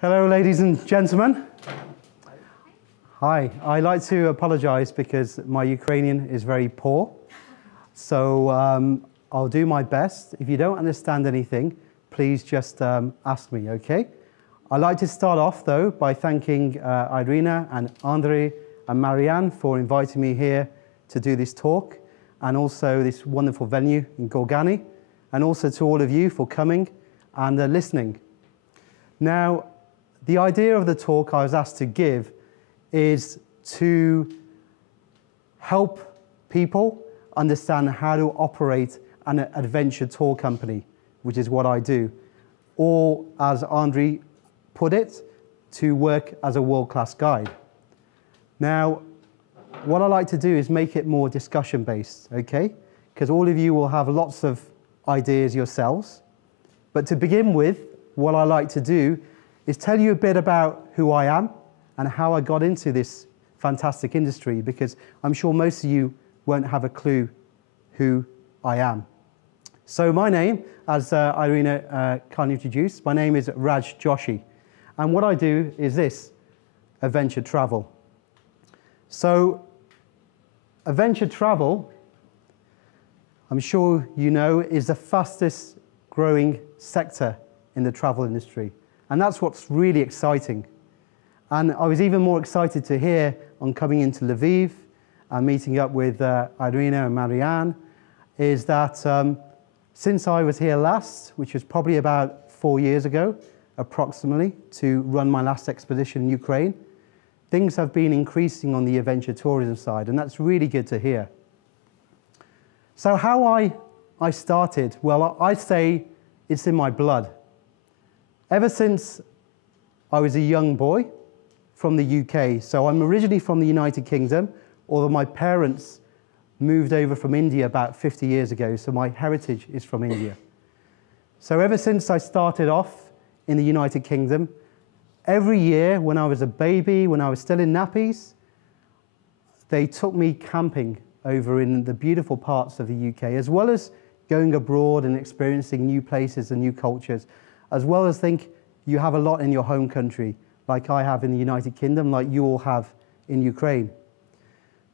Hello, ladies and gentlemen. Hi, I'd like to apologize because my Ukrainian is very poor. So I'll do my best. If you don't understand anything, please just ask me, okay? I'd like to start off, though, by thanking Irina and Andrei and Marianne for inviting me here to do this talk, and also this wonderful venue in Gorgany, and also to all of you for coming and listening. Now, the idea of the talk I was asked to give is to help people understand how to operate an adventure tour company, which is what I do, or as Andrei put it, to work as a world-class guide. Now, what I like to do is make it more discussion-based, okay? Because all of you will have lots of ideas yourselves. But to begin with, what I like to do is tell you a bit about who I am and how I got into this fantastic industry, because I'm sure most of you won't have a clue who I am. So my name, as Irina kindly introduced, my name is Raj Joshi. And what I do is this, adventure travel. So adventure travel, I'm sure you know, is the fastest growing sector in the travel industry. And that's what's really exciting. And I was even more excited to hear on coming into Lviv and meeting up with Irina and Marianne, is that since I was here last, which was probably about 4 years ago, approximately, to run my last expedition in Ukraine, things have been increasing on the adventure tourism side, and that's really good to hear. So how I started, well, I say it's in my blood. Ever since I was a young boy from the UK, so I'm originally from the United Kingdom, although my parents moved over from India about 50 years ago, so my heritage is from India. So ever since I started off in the United Kingdom, every year when I was a baby, when I was still in nappies, they took me camping over in the beautiful parts of the UK, as well as going abroad and experiencing new places and new cultures, as well as think you have a lot in your home country, like I have in the United Kingdom, like you all have in Ukraine.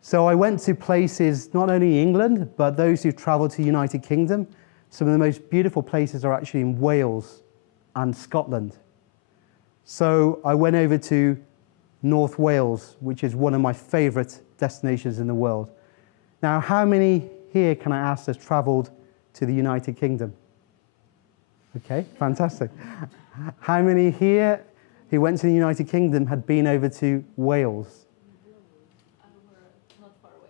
So I went to places, not only in England, but those who've traveled to the United Kingdom. Some of the most beautiful places are actually in Wales and Scotland. So I went over to North Wales, which is one of my favorite destinations in the world. Now, how many here, can I ask, has traveled to the United Kingdom? Okay, fantastic. How many here who went to the United Kingdom had been over to Wales?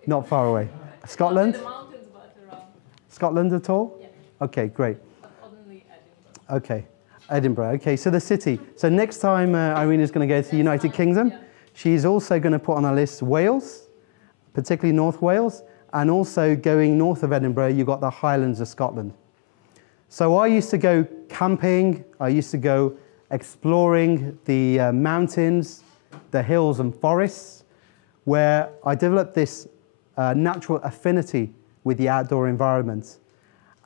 Not far away. Scotland? Not in the mountains, but around. Scotland at all? Yeah. Okay, great. Only Edinburgh. Okay, Edinburgh. Okay, so the city. So next time Irina's going to go to the United Kingdom, she's also going to put on her list Wales, particularly North Wales, and also going north of Edinburgh, you've got the Highlands of Scotland. So I used to go camping, I used to go exploring the mountains, the hills and forests, where I developed this natural affinity with the outdoor environment.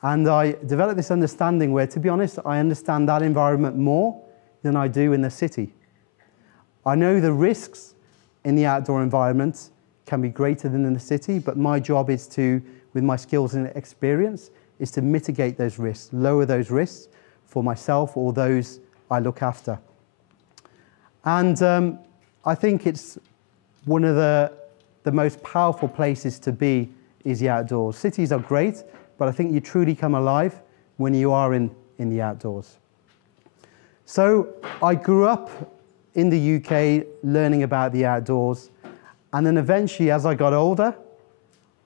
And I developed this understanding where, to be honest, I understand that environment more than I do in the city. I know the risks in the outdoor environment can be greater than in the city, but my job is to, with my skills and experience, is to mitigate those risks, lower those risks for myself or those I look after. And I think it's one of the most powerful places to be is the outdoors. Cities are great, but I think you truly come alive when you are in the outdoors. So I grew up in the UK learning about the outdoors, and then eventually, as I got older,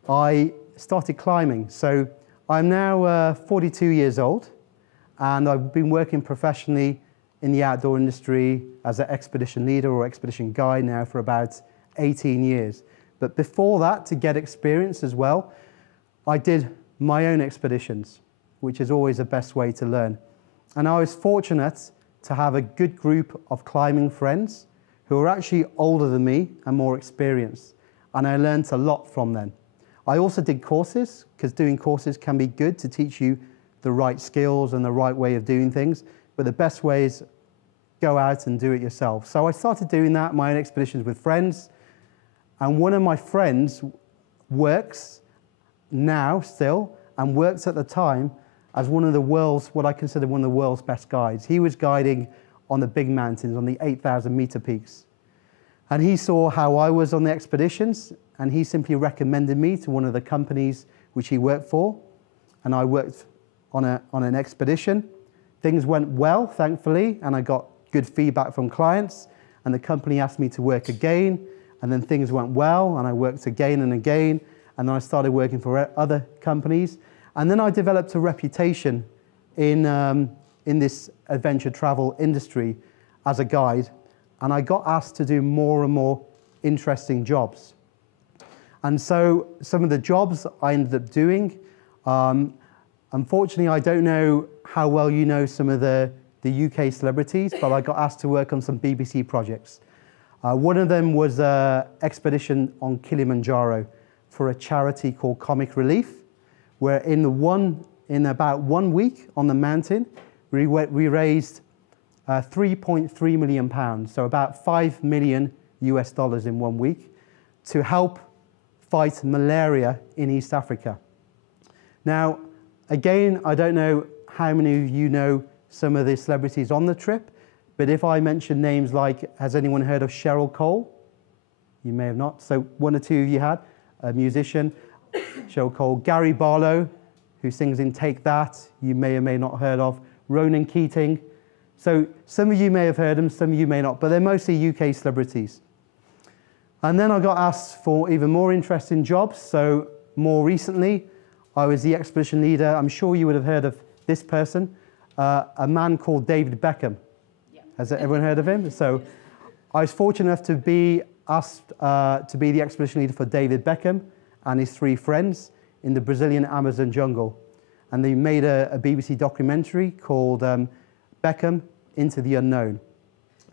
I started climbing. So I'm now 42 years old, and I've been working professionally in the outdoor industry as an expedition leader or expedition guide now for about 18 years. But before that, to get experience as well, I did my own expeditions, which is always the best way to learn. And I was fortunate to have a good group of climbing friends who are actually older than me and more experienced, and I learned a lot from them. I also did courses, because doing courses can be good to teach you the right skills and the right way of doing things, but the best way is go out and do it yourself. So I started doing that, my own expeditions with friends. And one of my friends works now still, and works at the time as one of the world's, what I consider one of the world's best guides. He was guiding on the big mountains, on the 8,000 meter peaks. And he saw how I was on the expeditions, and he simply recommended me to one of the companies which he worked for. And I worked on an expedition. Things went well, thankfully, and I got good feedback from clients. And the company asked me to work again, and then things went well, and I worked again and again. And then I started working for other companies. And then I developed a reputation in this adventure travel industry as a guide. And I got asked to do more and more interesting jobs. And so some of the jobs I ended up doing, unfortunately, I don't know how well you know some of the UK celebrities, but I got asked to work on some BBC projects. One of them was an expedition on Kilimanjaro for a charity called Comic Relief, where in about 1 week on the mountain, we raised 3.3 million pounds, so about $5 million US in 1 week, to help fight malaria in East Africa. Now, again, I don't know how many of you know some of the celebrities on the trip, but if I mention names like, has anyone heard of Cheryl Cole? You may have not, so one or two of you had, a musician, Cheryl Cole. Gary Barlow, who sings in Take That, you may or may not have heard of. Ronan Keating. So some of you may have heard them, some of you may not, but they're mostly UK celebrities. And then I got asked for even more interesting jobs. So more recently, I was the expedition leader. I'm sure you would have heard of this person, a man called David Beckham. Yeah. Has everyone heard of him? So I was fortunate enough to be asked to be the expedition leader for David Beckham and his 3 friends in the Brazilian Amazon jungle. And they made a BBC documentary called Beckham Into the Unknown.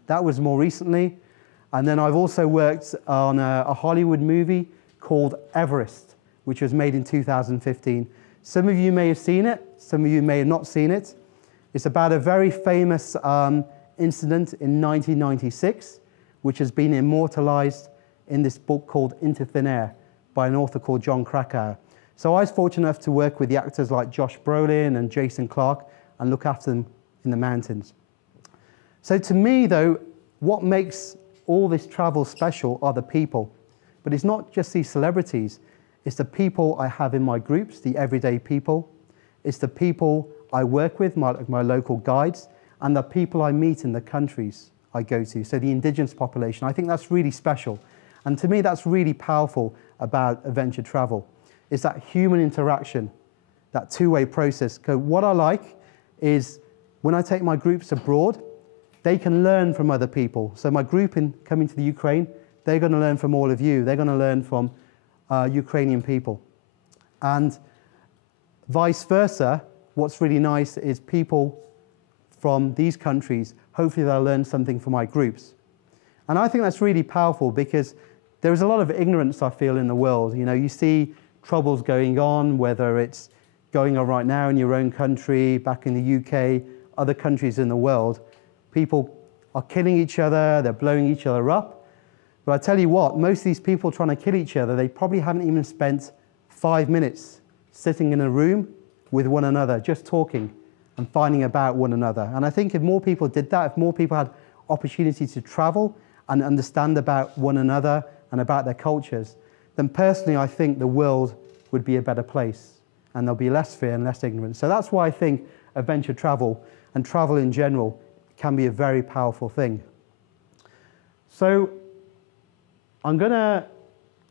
That was more recently. And then I've also worked on a Hollywood movie called Everest, which was made in 2015. Some of you may have seen it, some of you may have not seen it. It's about a very famous incident in 1996, which has been immortalized in this book called Into Thin Air by an author called John Krakauer. So I was fortunate enough to work with the actors like Josh Brolin and Jason Clarke and look after them in the mountains. So to me, though, what makes all this travel special are the people. But it's not just these celebrities. It's the people I have in my groups, the everyday people. It's the people I work with, my local guides, and the people I meet in the countries I go to, so the indigenous population. I think that's really special. And to me, that's really powerful about adventure travel. It's that human interaction, that two-way process. Because what I like is when I take my groups abroad, they can learn from other people. So my group coming to the Ukraine, they're going to learn from all of you. They're going to learn from Ukrainian people. And vice versa, what's really nice is people from these countries, hopefully they'll learn something from my groups. And I think that's really powerful because there is a lot of ignorance, I feel, in the world. You know, you see troubles going on, whether it's going on right now in your own country, back in the UK, other countries in the world. People are killing each other, they're blowing each other up. But I tell you what, most of these people trying to kill each other, they probably haven't even spent 5 minutes sitting in a room with one another, just talking and finding about one another. And I think if more people did that, if more people had opportunity to travel and understand about one another and about their cultures, then personally I think the world would be a better place and there'll be less fear and less ignorance. So that's why I think adventure travel and travel in general can be a very powerful thing. So I'm going to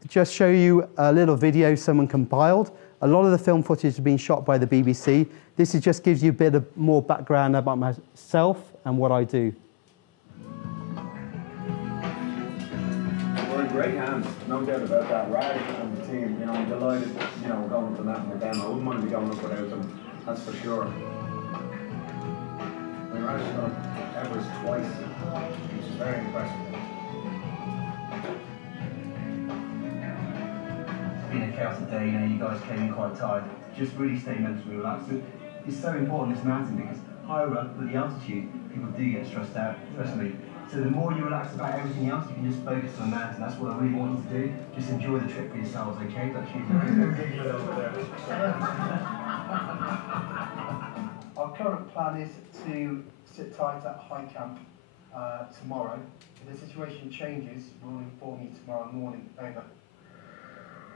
just show you a little video someone compiled. A lot of the film footage has been shot by the BBC. This just gives you a bit of more background about myself and what I do. We're in great hands, no doubt about that. Raj and the team, you know, I'm delighted, you know, going up the mountain with them. I wouldn't mind be going up without them, that's for sure. I mean, Raj has done Everest twice, which is very impressive. It's been a chaotic day, you know, you guys came in quite tired. Just really stay mentally relaxed. It's so important, this mountain, because higher up with the altitude, people do get stressed out, trust me. So the more you relax about everything else, you can just focus on the mountain. That's what I really want you to do. Just enjoy the trip for yourselves, okay? That's Our current plan is to sit tight at high camp tomorrow. If the situation changes, we'll inform you tomorrow morning. Over.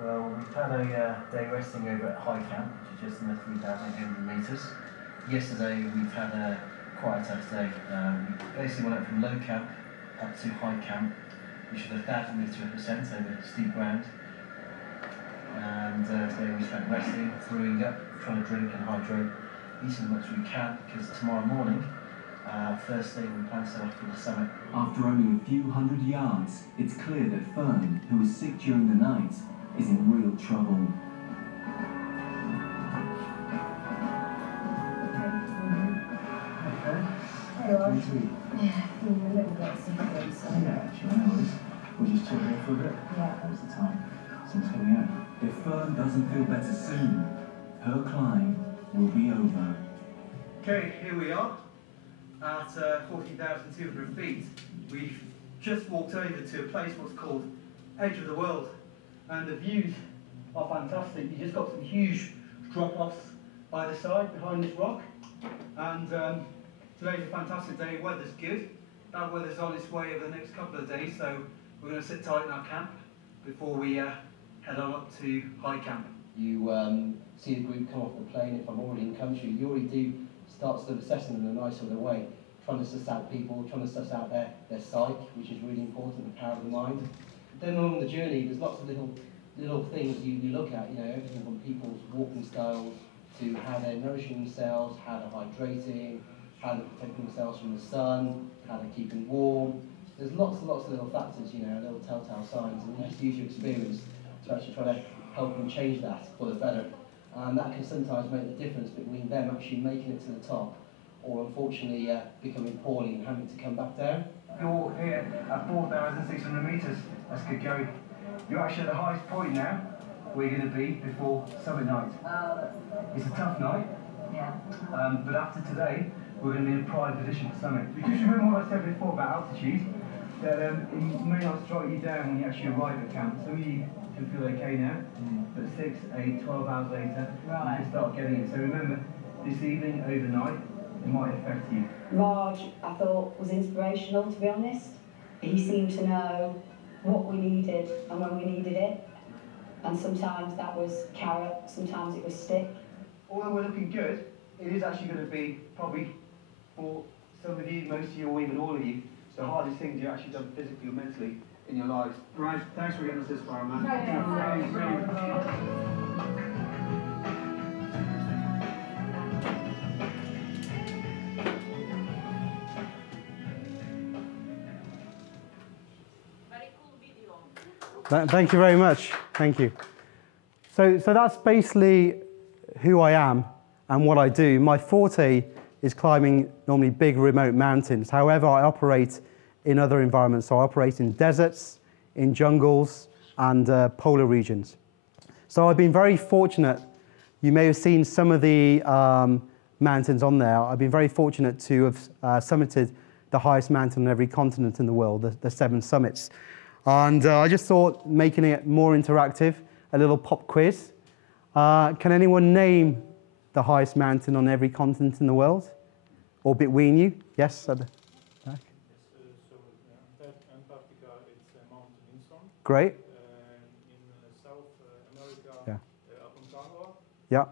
Well, we've had a day resting over at high camp, which is just under 3,800 metres. Yesterday we've had a quieter day. We basically went up from low camp up to high camp, which is 1,000 metres represent over steep ground. And today we spent resting, throwing up, trying to drink and hydrate, eating as much as we can, because tomorrow morning, first thing we plan to set off for the summit. After only a few hundred yards, it's clear that Fern, who was sick during the night, is in real trouble. Yeah, feeling a little bit sick again, so... Yeah, actually, no worries. We'll just chill here for a bit. Yeah. How's the time? Sun's coming out. If Fern doesn't feel better soon, her climb will be over. Okay, here we are at 40,200 feet. We've just walked over to a place what's called Edge of the World, and the views are fantastic. You just got some huge drop-offs by the side behind this rock, and today's a fantastic day. Weather's good. That weather's on its way over the next couple of days, so we're going to sit tight in our camp before we head on up to high camp. You see the group come off the plane. If I'm already in country, you already do start sort of assessing them in a nice sort of way, trying to suss out people, trying to suss out their psyche, which is really important, the power of the mind. Then along the journey, there's lots of little things you look at, you know, everything from people's walking styles to how they're nourishing themselves, how they're hydrating, how they're protecting themselves from the sun, how they're keeping warm. There's lots and lots of little factors, you know, little telltale signs, and you have to use your experience to actually try to help them change that for the better. And that can sometimes make the difference between them actually making it to the top, or unfortunately becoming poorly and having to come back down. You're here at 4,600 metres. That's good going. You're actually at the highest point now where you're going to be before summit night. It's a tough night, but after today, we're going to be in a prime position for summit. Because remember what I said before about altitude, that it may not strike you down when you actually arrive at camp. Some of you can feel okay now, but 6, 8, 12 hours later, you can start getting it. So remember, this evening, overnight, it might affect you. Raj, I thought, was inspirational, to be honest. He seemed to know what we needed and when we needed it. And sometimes that was carrot, sometimes it was stick. Although we're looking good, it is actually going to be probably, for some of you, most of you, or even all of you, the hardest things you've actually done physically or mentally in your lives. Right, thanks for getting us this far, man. Very cool video. Thank you very much. Thank you. So that's basically who I am and what I do. My forte is climbing normally big remote mountains. However, I operate in other environments. So I operate in deserts, in jungles, and polar regions. So I've been very fortunate. You may have seen some of the mountains on there. I've been very fortunate to have summited the highest mountain on every continent in the world, the 7 summits. And I just thought making it more interactive, a little pop quiz. Can anyone name the highest mountain on every continent in the world? Or between you? Yes, at the back. Antarctica, it's Mount Kilimanjaro. Great. In South America, Yeah. Aconcagua. Yeah.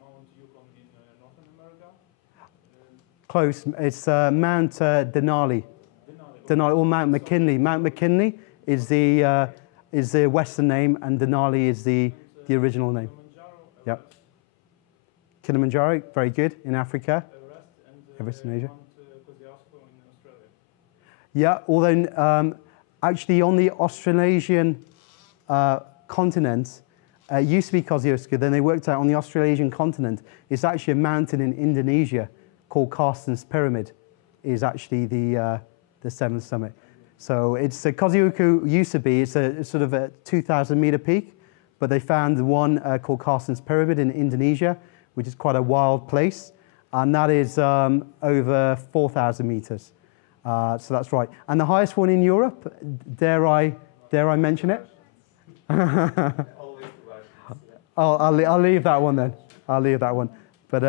Mount Yukon in Northern America. Close. It's Mount Denali. Denali or Mount McKinley. Mount McKinley is the Western name, and Denali is the original name. Kilimanjaro, Yep. Kilimanjaro, very good, in Africa. Everest, and Everest in Asia. Mount Kilimanjaro in Australia. Yeah, although actually on the Australasian continent, it used to be Kosciuszko, then they worked out on the Australasian continent, it's actually a mountain in Indonesia called Carsten's Pyramid, is actually the 7th summit. So it's Kosciuszko used to be, it's a sort of a 2,000 meter peak, but they found one called Carsten's Pyramid in Indonesia, which is quite a wild place. and that is over 4,000 meters. So that's right. And the highest one in Europe, dare I mention it? I'll leave that one then. I'll leave that one. But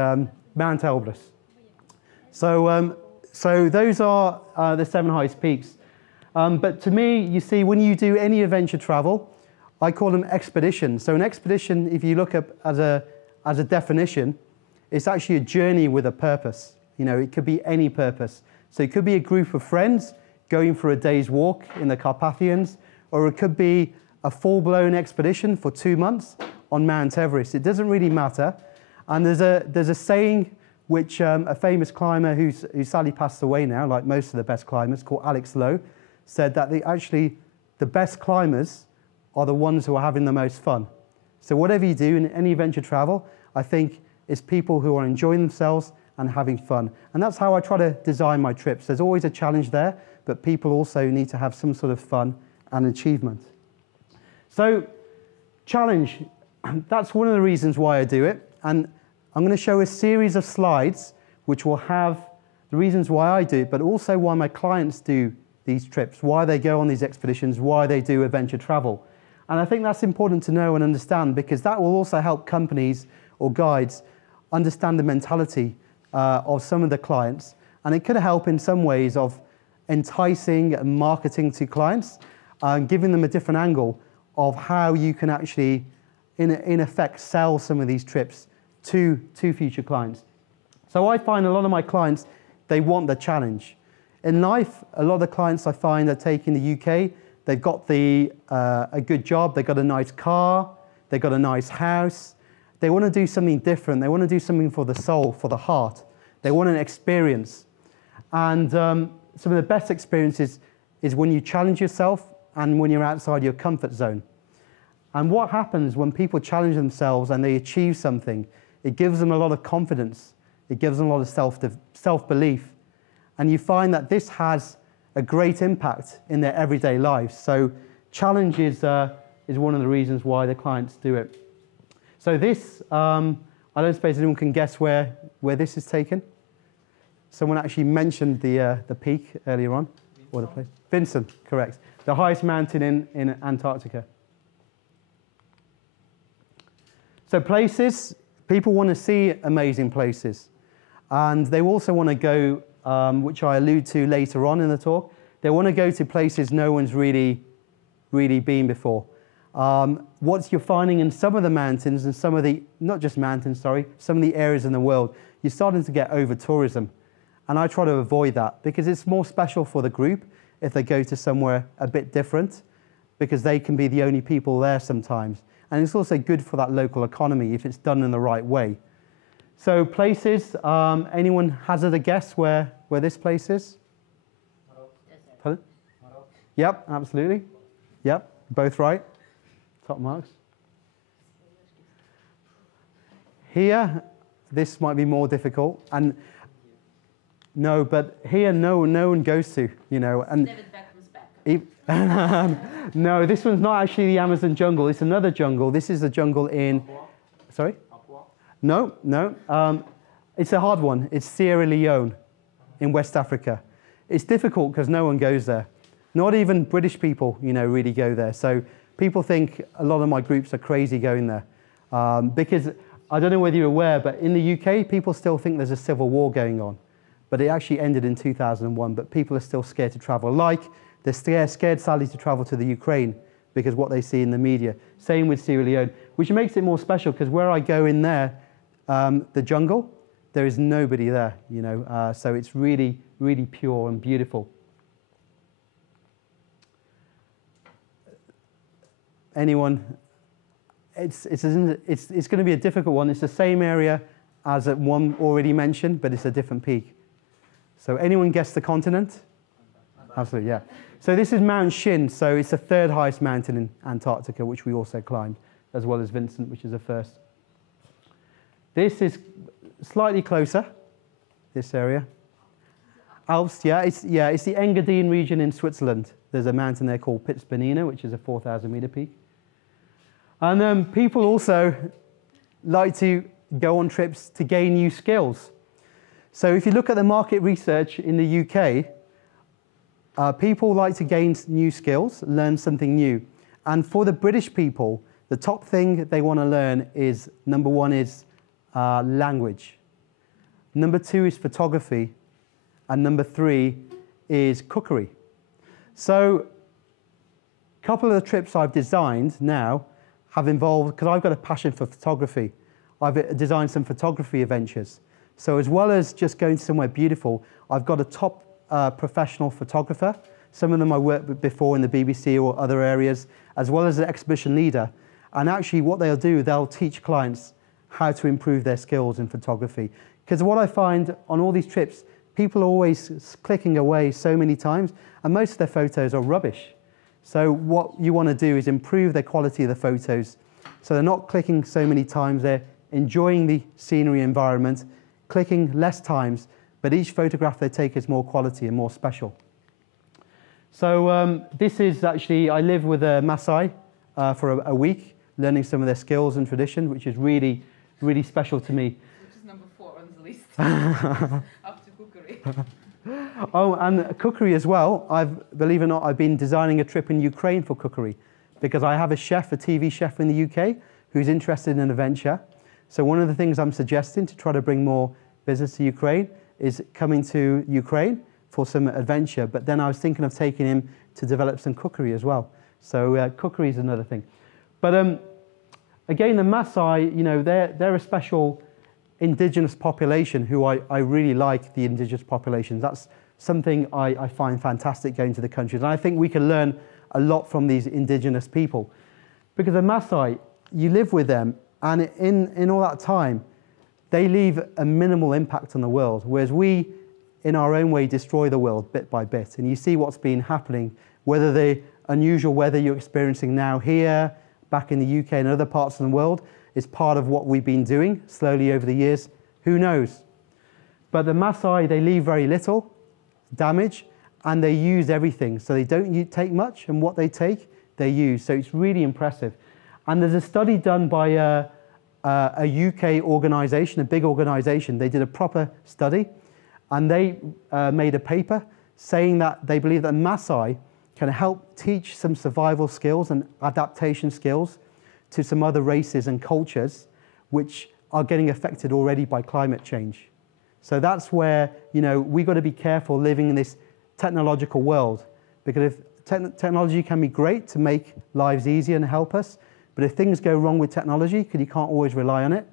Mount Elbrus. So those are the 7 highest peaks. But to me, you see, when you do any adventure travel, I call them expeditions. So an expedition, if you look up as a definition, it's actually a journey with a purpose. You know, it could be any purpose. So it could be a group of friends going for a day's walk in the Carpathians, or it could be a full-blown expedition for 2 months on Mount Everest. It doesn't really matter. And there's a saying which a famous climber who sadly passed away now, like most of the best climbers, called Alex Lowe, said that the best climbers are the ones who are having the most fun. So whatever you do in any adventure travel, I think it's people who are enjoying themselves and having fun. And that's how I try to design my trips. There's always a challenge there, but people also need to have some sort of fun and achievement. So, challenge, that's one of the reasons why I do it. And I'm going to show a series of slides which will have the reasons why I do it, but also why my clients do these trips, why they go on these expeditions, why they do adventure travel. And I think that's important to know and understand, because that will also help companies or guides understand the mentality of some of the clients. And it could help in some ways of enticing and marketing to clients, giving them a different angle of how you can actually, in effect, sell some of these trips to future clients. So I find a lot of my clients, they want the challenge. In life, a lot of the clients I find are taking the UK, they've got a good job, they've got a nice car, they've got a nice house. They want to do something different. They want to do something for the soul, for the heart. They want an experience. And some of the best experiences is when you challenge yourself and when you're outside your comfort zone. And what happens when people challenge themselves and they achieve something, it gives them a lot of confidence. It gives them a lot of self-belief. And you find that this has a great impact in their everyday lives. So challenge is one of the reasons why the clients do it. So this, I don't suppose anyone can guess where this is taken? Someone actually mentioned the peak earlier on, or the place. Vincent, correct. The highest mountain in Antarctica. So places, people want to see amazing places. And they also want to go, which I allude to later on in the talk, they want to go to places no one's really been before. What you're finding in some of the mountains and some of the, not just mountains, sorry, some of the areas in the world, you're starting to get over-tourism. And I try to avoid that because it's more special for the group if they go to somewhere a bit different, because they can be the only people there sometimes. And it's also good for that local economy if it's done in the right way. So places, anyone hazard a guess where this place is? Pardon? Yep, absolutely. Yep, both right. Top marks. Here, this might be more difficult. And no, but here no one goes to, you know. And David Beckham's back. no, this one's not actually the Amazon jungle. It's another jungle. This is the jungle in, sorry? No. It's a hard one. It's Sierra Leone in West Africa. It's difficult because no one goes there. Not even British people, you know, really go there. So people think a lot of my groups are crazy going there. Because I don't know whether you're aware, but in the UK, people still think there's a civil war going on. But it actually ended in 2001, but people are still scared to travel. Like, they're scared sadly to travel to the Ukraine because what they see in the media. Same with Sierra Leone, which makes it more special because where I go in there, the jungle, there is nobody there, you know. So it's really, really pure and beautiful. Anyone? It's going to be a difficult one. It's the same area as that one already mentioned, but it's a different peak. So anyone guess the continent? Absolutely, yeah. So this is Mount Shin. So it's the 3rd highest mountain in Antarctica, which we also climbed, as well as Vincent, which is the 1st. This is slightly closer, this area. Alps, it's the Engadine region in Switzerland. There's a mountain there called Piz-Bernina, which is a 4,000-meter peak. And people also like to go on trips to gain new skills. So if you look at the market research in the UK, people like to gain new skills, learn something new. And for the British people, the top thing they want to learn is, number one is language. Number two is photography. And number three is cookery. So a couple of the trips I've designed now have involved, because I've got a passion for photography, I've designed some photography adventures. So as well as just going somewhere beautiful, I've got a top professional photographer. Some of them I worked with before in the BBC or other areas, as well as an exhibition leader. And actually what they'll do, they'll teach clients how to improve their skills in photography. Because what I find on all these trips, people are always clicking away so many times, and most of their photos are rubbish. So what you want to do is improve the quality of the photos. So they're not clicking so many times, they're enjoying the scenery environment, clicking less times, but each photograph they take is more quality and more special. So this is actually, I live with a Maasai for a week, learning some of their skills and tradition, which is really, really special to me. Which is number 4 on the list, after cookery. Oh, and cookery as well. Believe it or not, I've been designing a trip in Ukraine for cookery because I have a chef, a TV chef in the UK, who's interested in an adventure. So one of the things I'm suggesting to try to bring more business to Ukraine is coming to Ukraine for some adventure. But then I was thinking of taking him to develop some cookery as well. So cookery is another thing. But again, the Maasai, you know, they're a special indigenous population who I really like, the indigenous populations. That's something I find fantastic going to the countries. And I think we can learn a lot from these indigenous people. Because the Maasai, you live with them, and in all that time, they leave a minimal impact on the world, whereas we, in our own way, destroy the world bit by bit. And you see what's been happening, whether the unusual weather you're experiencing now here, back in the UK and other parts of the world, is part of what we've been doing slowly over the years. Who knows? But the Maasai, they leave very little damage, and they use everything. So they don't take much, and what they take, they use. So it's really impressive. And there's a study done by a UK organisation, a big organisation. They did a proper study, and they made a paper saying that they believe that Maasai can help teach some survival skills and adaptation skills to some other races and cultures which are getting affected already by climate change. So that's where, you know, we've got to be careful living in this technological world, because if technology can be great to make lives easier and help us, but if things go wrong with technology, because you can't always rely on it,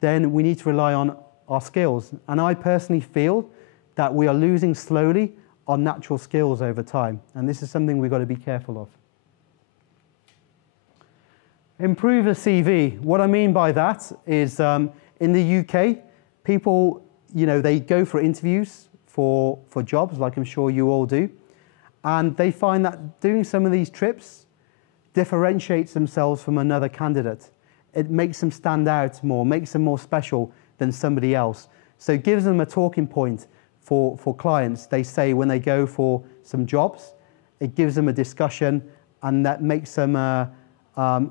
then we need to rely on our skills. And I personally feel that we are losing slowly our natural skills over time. And this is something we've got to be careful of. Improve the CV. What I mean by that is in the UK, people, you know, they go for interviews for jobs, like I'm sure you all do. And they find that doing some of these trips differentiates themselves from another candidate. It makes them stand out more, makes them more special than somebody else. So it gives them a talking point for clients. They say when they go for some jobs, it gives them a discussion, and that makes them, I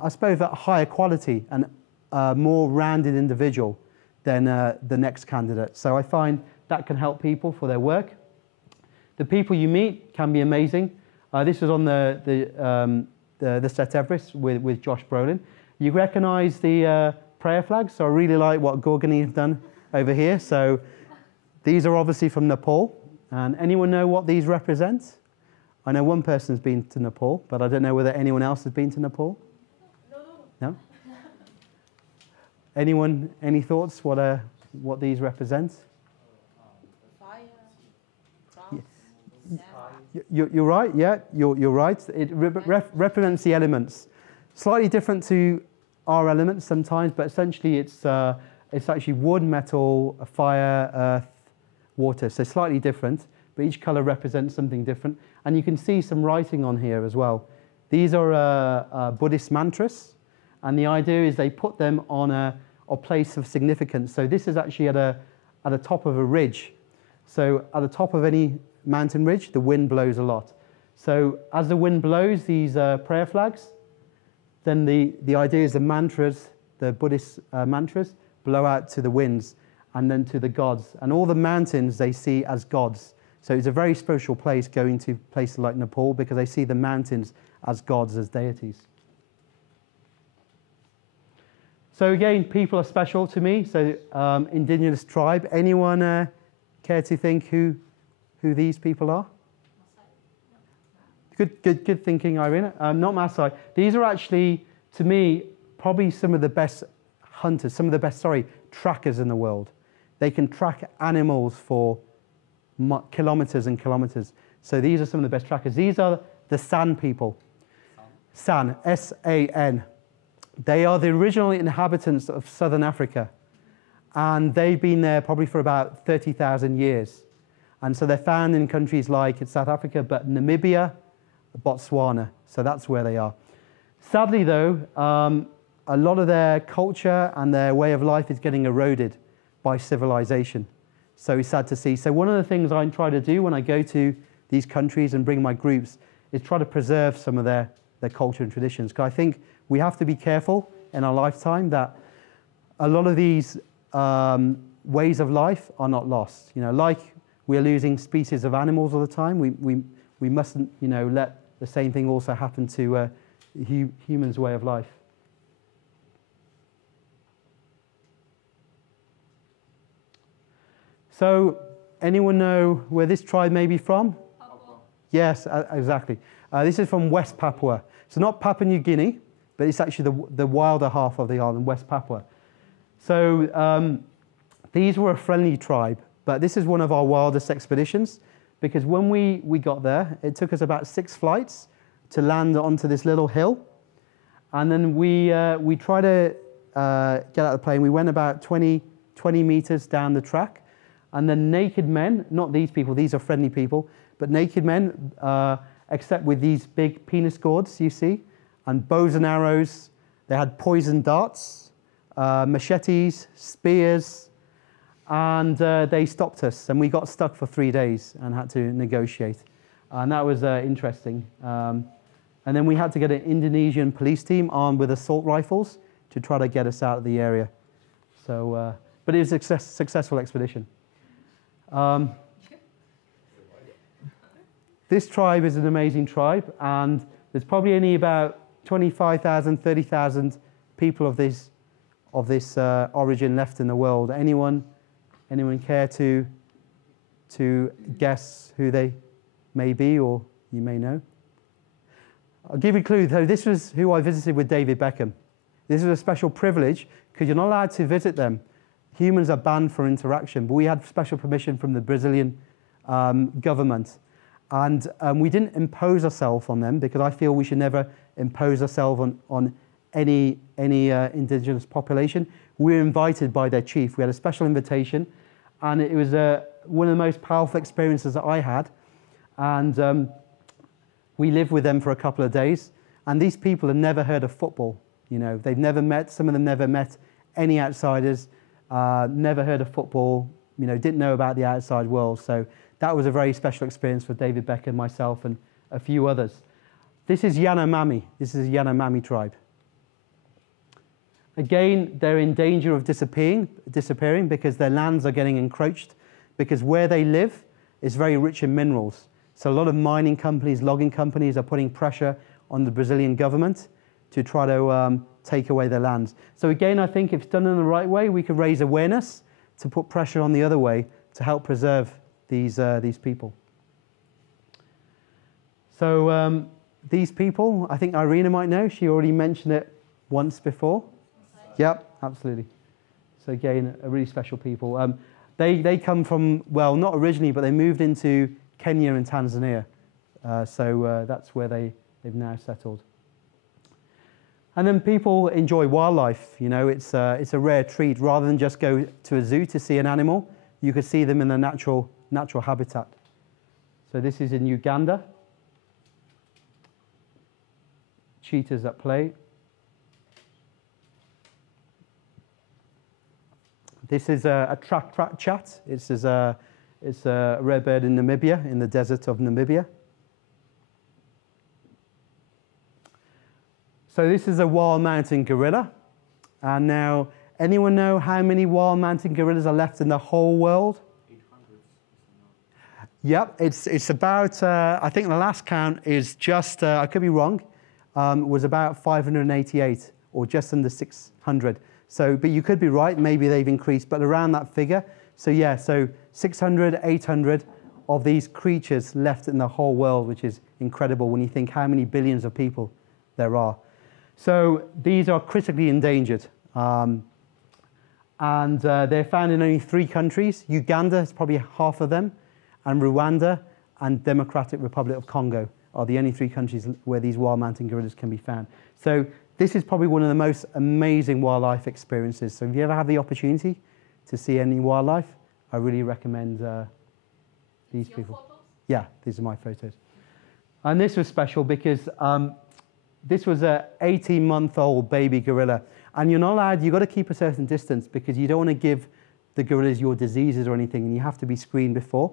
suppose, a higher quality and a more rounded individual than the next candidate. So I find that can help people for their work. The people you meet can be amazing. This was on the Set Everest with Josh Brolin. You recognise the prayer flags, so I really like what Gorgany have done over here. So these are obviously from Nepal. And anyone know what these represent? I know one person's been to Nepal, but I don't know whether anyone else has been to Nepal. No? Anyone, any thoughts what these represent? Fire, drums, You're right, yeah, you're right. It represents the elements. Slightly different to our elements sometimes, but essentially it's actually wood, metal, fire, earth, water. So slightly different, but each colour represents something different. And you can see some writing on here as well. These are Buddhist mantras, and the idea is they put them on a place of significance. So this is actually at the top of a ridge. So at the top of any mountain ridge, the wind blows a lot. So as the wind blows these prayer flags, then the idea is the mantras, the Buddhist mantras, blow out to the winds. and then to the gods. And all the mountains they see as gods. So it's a very spiritual place going to places like Nepal because they see the mountains as gods, as deities. So again, people are special to me. So indigenous tribe. Anyone care to think who these people are? Good thinking, Irina. Not Maasai. These are actually, to me, probably some of the best hunters, trackers in the world. They can track animals for kilometers and kilometers. So these are some of the best trackers. These are the San people. San, S-A-N. They are the original inhabitants of southern Africa. And they've been there probably for about 30,000 years. And so they're found in countries like South Africa, but Namibia, Botswana. So that's where they are. Sadly, though, a lot of their culture and their way of life is getting eroded by civilization. So it's sad to see. So one of the things I try to do when I go to these countries and bring my groups is try to preserve some of their culture and traditions. Because I think we have to be careful in our lifetime that a lot of these ways of life are not lost. You know, like we're losing species of animals all the time, we mustn't, you know, let the same thing also happen to humans' way of life. So, anyone know where this tribe may be from? Papua. Yes, exactly. This is from West Papua. So not Papua New Guinea, but it's actually the wilder half of the island, West Papua. So these were a friendly tribe, but this is one of our wildest expeditions because when we got there, it took us about 6 flights to land onto this little hill. And then we tried to get out of the plane. We went about 20 meters down the track. And then naked men, not these people, these are friendly people, but naked men, except with these big penis gourds, you see, and bows and arrows. They had poison darts, machetes, spears, and they stopped us. And we got stuck for 3 days and had to negotiate. And that was interesting. And then we had to get an Indonesian police team armed with assault rifles to try to get us out of the area. So, but it was a successful expedition. This tribe is an amazing tribe, and there's probably only about 25,000, 30,000 people of this origin left in the world. Anyone care to guess who they may be, or you may know? I'll give you a clue. So this was who I visited with David Beckham. This is a special privilege because you're not allowed to visit them. Humans are banned for interaction, but we had special permission from the Brazilian government. And we didn't impose ourselves on them because I feel we should never impose ourselves on any indigenous population. We were invited by their chief. We had a special invitation, and it was one of the most powerful experiences that I had. And we lived with them for a couple of days, and these people had never heard of football. You know, they've never met, some of them never met any outsiders. Never heard of football, you know, didn't know about the outside world. So that was a very special experience for David Beckham, myself, and a few others. This is Yanomami. This is a Yanomami tribe. Again, they're in danger of disappearing because their lands are getting encroached, because where they live is very rich in minerals. So a lot of mining companies, logging companies are putting pressure on the Brazilian government to try to take away their lands. So again, I think if it's done in the right way, we could raise awareness to put pressure on the other way to help preserve these people. So these people, I think Irina might know. She already mentioned it once before. Yep, absolutely. So again, a really special people. They come from, well, not originally, but they moved into Kenya and Tanzania. So that's where they've now settled. And then people enjoy wildlife. You know, it's a rare treat. Rather than just go to a zoo to see an animal, you could see them in their natural habitat. So this is in Uganda. Cheetahs at play. This is a chat. It's a rare bird in Namibia, in the desert of Namibia. So this is a wild mountain gorilla. And now Anyone know how many wild mountain gorillas are left in the whole world? 800. Yep, it's about, I think the last count is just, I could be wrong, was about 588 or just under 600. So, but you could be right, maybe they've increased, but around that figure. So yeah, so 600, 800 of these creatures left in the whole world, which is incredible when you think how many billions of people there are. So these are critically endangered. And they're found in only 3 countries. Uganda is probably half of them, and Rwanda and Democratic Republic of Congo are the only 3 countries where these wild mountain gorillas can be found. So this is probably one of the most amazing wildlife experiences. So if you ever have the opportunity to see any wildlife, I really recommend these people. Photos? Yeah, these are my photos. And this was special because this was a 18-month-old baby gorilla. And you're not allowed, you've got to keep a certain distance because you don't want to give the gorillas your diseases or anything, and you have to be screened before.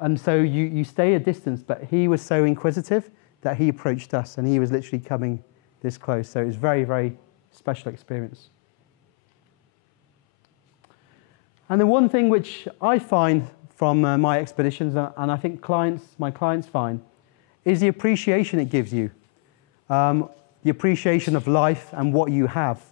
And so you stay a distance, but he was so inquisitive that he approached us, and he was literally coming this close. So it was a very, very special experience. And the one thing which I find from my expeditions, and I think my clients find, is the appreciation it gives you. The appreciation of life and what you have.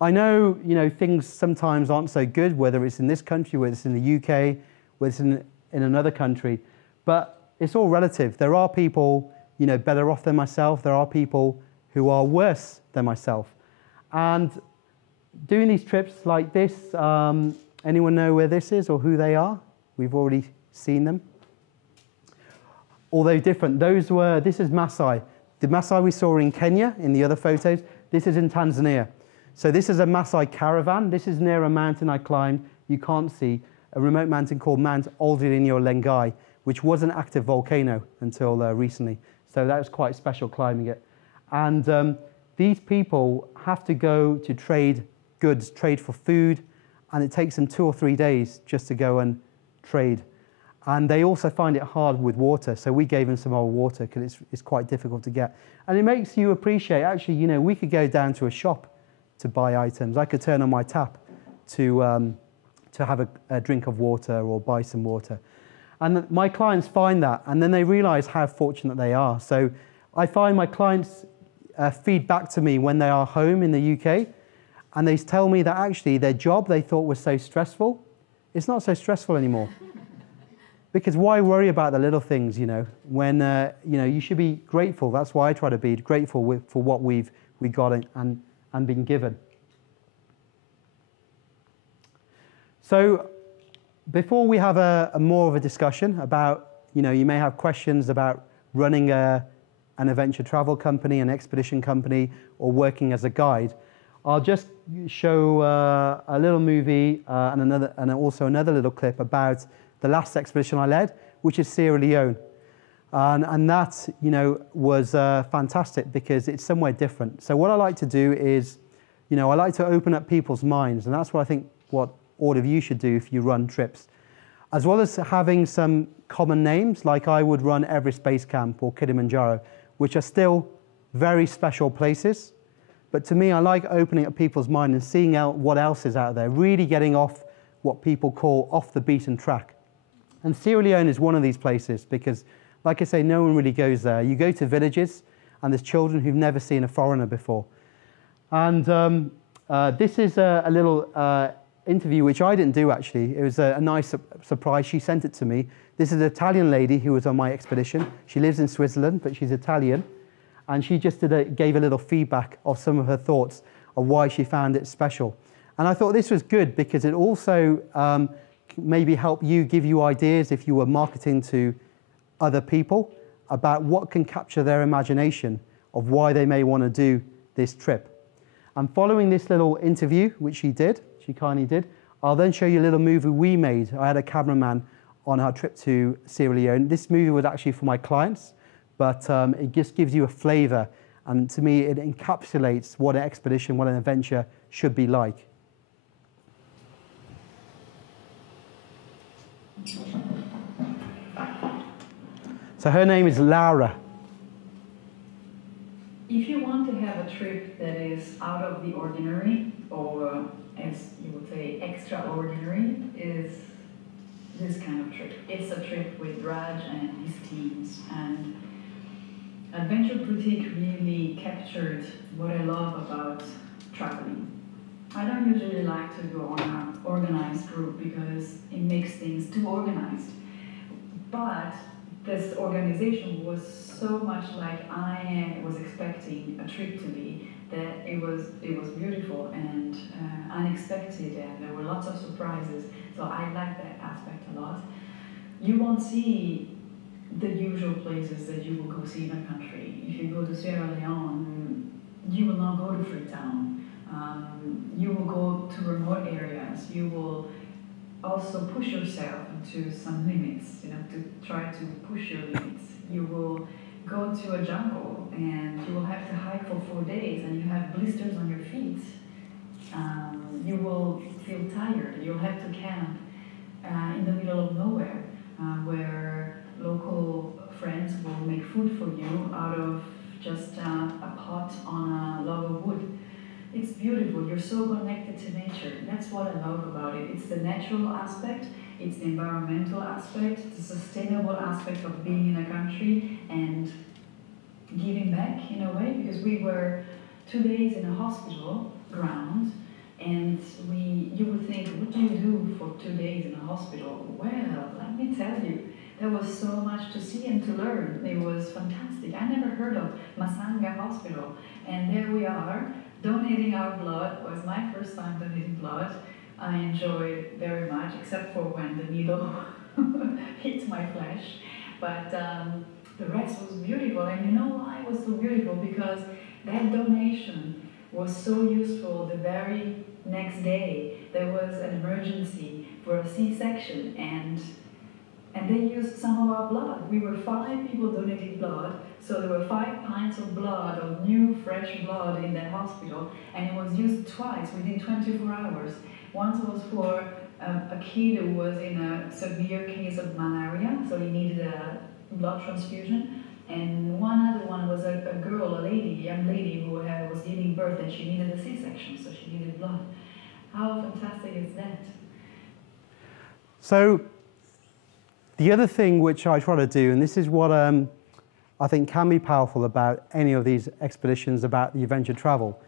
I know, things sometimes aren't so good, whether it's in this country, whether it's in the UK, whether it's in another country, but it's all relative. There are people, better off than myself. There are people who are worse than myself. And doing these trips like this, anyone know where this is or who they are? We've already seen them. Although different, this is Maasai. The Maasai we saw in Kenya in the other photos, this is in Tanzania. So this is a Maasai caravan. This is near a mountain I climbed, you can't see, a remote mountain called Mount Kilimanjaro, which was an active volcano until recently. So that was quite special climbing it. And these people have to go to trade goods, trade for food, and it takes them 2 or 3 days just to go and trade. And they also find it hard with water, so we gave them some old water because it's quite difficult to get. And it makes you appreciate, actually, we could go down to a shop to buy items. I could turn on my tap to have a drink of water or buy some water. And my clients find that, and then they realize how fortunate they are. So I find my clients feed back to me when they are home in the UK, and they tell me that actually their job they thought was so stressful, it's not so stressful anymore. Because why worry about the little things, when you should be grateful. That's why I try to be grateful for what we got and been given. So before we have a more of a discussion about, you may have questions about running an adventure travel company, an expedition company, or working as a guide, I'll just show a little movie and also another little clip about the last expedition I led, which is Sierra Leone. And that, was fantastic because it's somewhere different. So what I like to do is, I like to open up people's minds, and that's what I think what all of you should do if you run trips. As well as having some common names, like I would run Everest Base Camp or Kilimanjaro, which are still very special places. But to me, I like opening up people's mind and seeing out what else is out there, really getting off what people call off the beaten track. And Sierra Leone is one of these places because, like I say, no one really goes there. You go to villages and there's children who've never seen a foreigner before. And this is a little interview which I didn't do actually. It was a nice surprise. She sent it to me. This is an Italian lady who was on my expedition. She lives in Switzerland, but she's Italian. And she just gave a little feedback of some of her thoughts of why she found it special. And I thought this was good because it also maybe help you, give you ideas if you were marketing to other people about what can capture their imagination of why they may want to do this trip. And following this little interview, which she kindly did, I'll then show you a little movie we made. I had a cameraman on our trip to Sierra Leone. This movie was actually for my clients, but it just gives you a flavor. And to me, it encapsulates what an expedition, what an adventure should be like. So her name is Laura. If you want to have a trip that is out of the ordinary or as you would say, extraordinary is this kind of trip. It's a trip with Raj and his teams, and Adventure Boutique really captured what I love about traveling. I don't usually like to go on an organized group because it makes things too organized. But this organization was so much like I was expecting a trip to be, that it was beautiful and unexpected, and there were lots of surprises. So I like that aspect a lot. You won't see the usual places that you will go see in a country. If you go to Sierra Leone, you will not go to Freetown. You will go to remote areas. You will also push yourself into some limits, to try to push your limits. You will go to a jungle and you will have to hike for 4 days and you have blisters on your feet. You will feel tired. You'll have to camp in the middle of nowhere where local friends will make food for you out of just a pot on a log of wood. It's beautiful. You're so connected to nature. That's what I love about it. It's the natural aspect, it's the environmental aspect, the sustainable aspect of being in a country and giving back in a way, because we were 2 days in a hospital ground, and you would think, what do you do for 2 days in a hospital? Well, let me tell you, there was so much to see and to learn. It was fantastic. I never heard of Masanga Hospital, and there we are, donating our blood. It was my first time donating blood. I enjoyed very much, except for when the needle hit my flesh. But the rest was beautiful, and you know why it was so beautiful? Because that donation was so useful. The very next day, there was an emergency for a C-section, and they used some of our blood. We were 5 people donating blood, so there were 5 pints of blood, of new, fresh blood in that hospital, and it was used twice within 24 hours. Once was for a kid who was in a severe case of malaria, so he needed a blood transfusion, and one other one was a girl, a young lady who was giving birth and she needed a C-section, so she needed blood. How fantastic is that? So, the other thing which I try to do, and this is what I think can be powerful about any of these expeditions, about the adventure travel,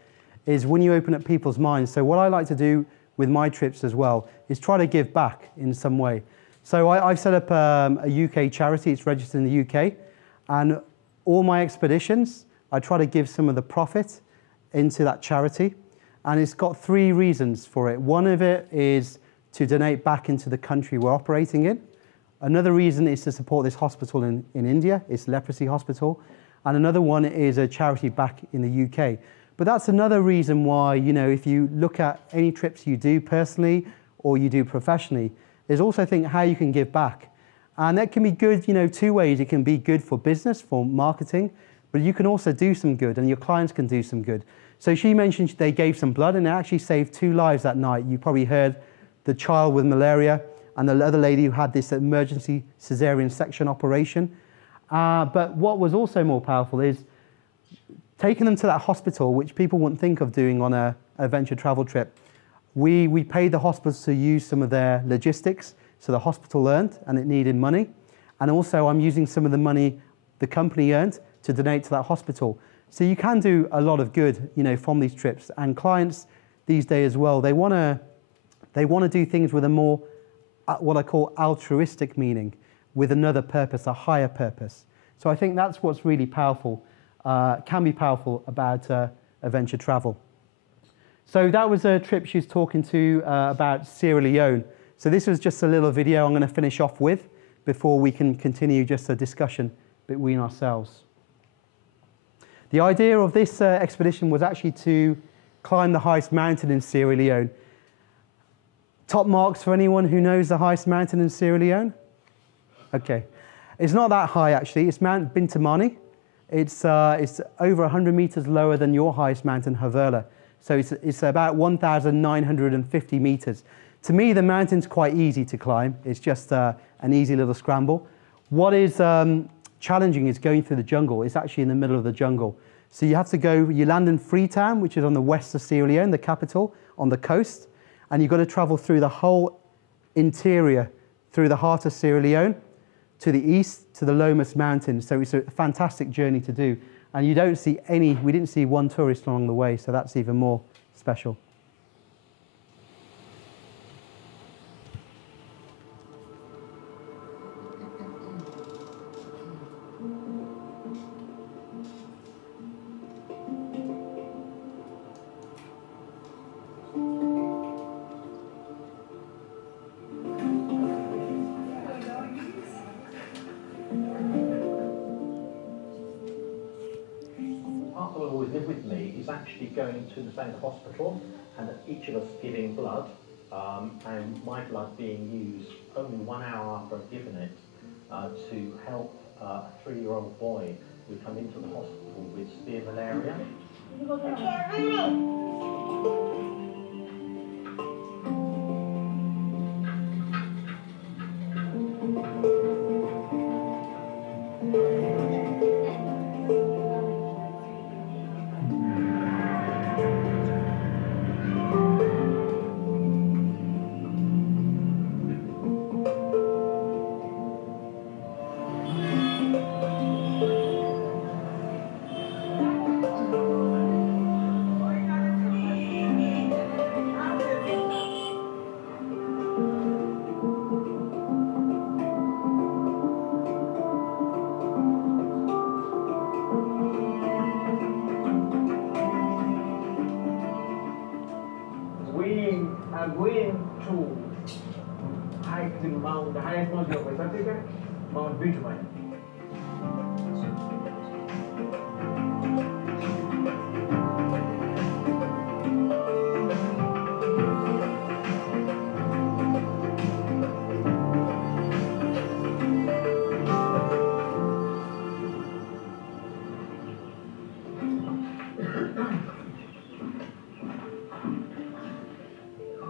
is when you open up people's minds. So what I like to do with my trips as well is try to give back in some way. So I've set up a UK charity. It's registered in the UK, and all my expeditions, I try to give some of the profit into that charity, and it's got 3 reasons for it. One of it is to donate back into the country we're operating in. Another reason is to support this hospital in India. It's a leprosy hospital. And another one is a charity back in the UK. But that's another reason why, if you look at any trips you do personally or you do professionally, is also think how you can give back. And that can be good, 2 ways. It can be good for business, for marketing, but you can also do some good and your clients can do some good. So she mentioned they gave some blood and it actually saved 2 lives that night. You probably heard the child with malaria and the other lady who had this emergency cesarean section operation. But what was also more powerful is taking them to that hospital, which people wouldn't think of doing on an adventure travel trip. We paid the hospital to use some of their logistics, so the hospital earned and it needed money. And also I'm using some of the money the company earned to donate to that hospital. So you can do a lot of good, from these trips. And clients these days as well, they want to do things with a more, what I call altruistic meaning, with another purpose, a higher purpose. So I think that's what's really powerful, can be powerful about adventure travel. So that was a trip she was talking to about Sierra Leone. So this was just a little video I'm going to finish off with before we can continue just a discussion between ourselves. The idea of this expedition was actually to climb the highest mountain in Sierra Leone. Top marks for anyone who knows the highest mountain in Sierra Leone? Okay. It's not that high actually. It's Mount Bintamani. It's over 100 meters lower than your highest mountain, Haverla. So it's about 1,950 meters. To me, the mountain's quite easy to climb. It's just an easy little scramble. What is challenging is going through the jungle. It's actually in the middle of the jungle. So you have to go, you land in Freetown, which is on the west of Sierra Leone, the capital, on the coast. And you've got to travel through the whole interior, through the heart of Sierra Leone, to the east, to the Lomas Mountains. So it's a fantastic journey to do. And you don't see any, we didn't see one tourist along the way, so that's even more special. Part that will always live with me is actually going to the same hospital and each of us giving blood, and my blood being used only 1 hour after I've given it to help a 3-year-old boy who come into the hospital with severe malaria. We are going to hike the mountain, the highest mountain of West Africa, Mount Kilimanjaro.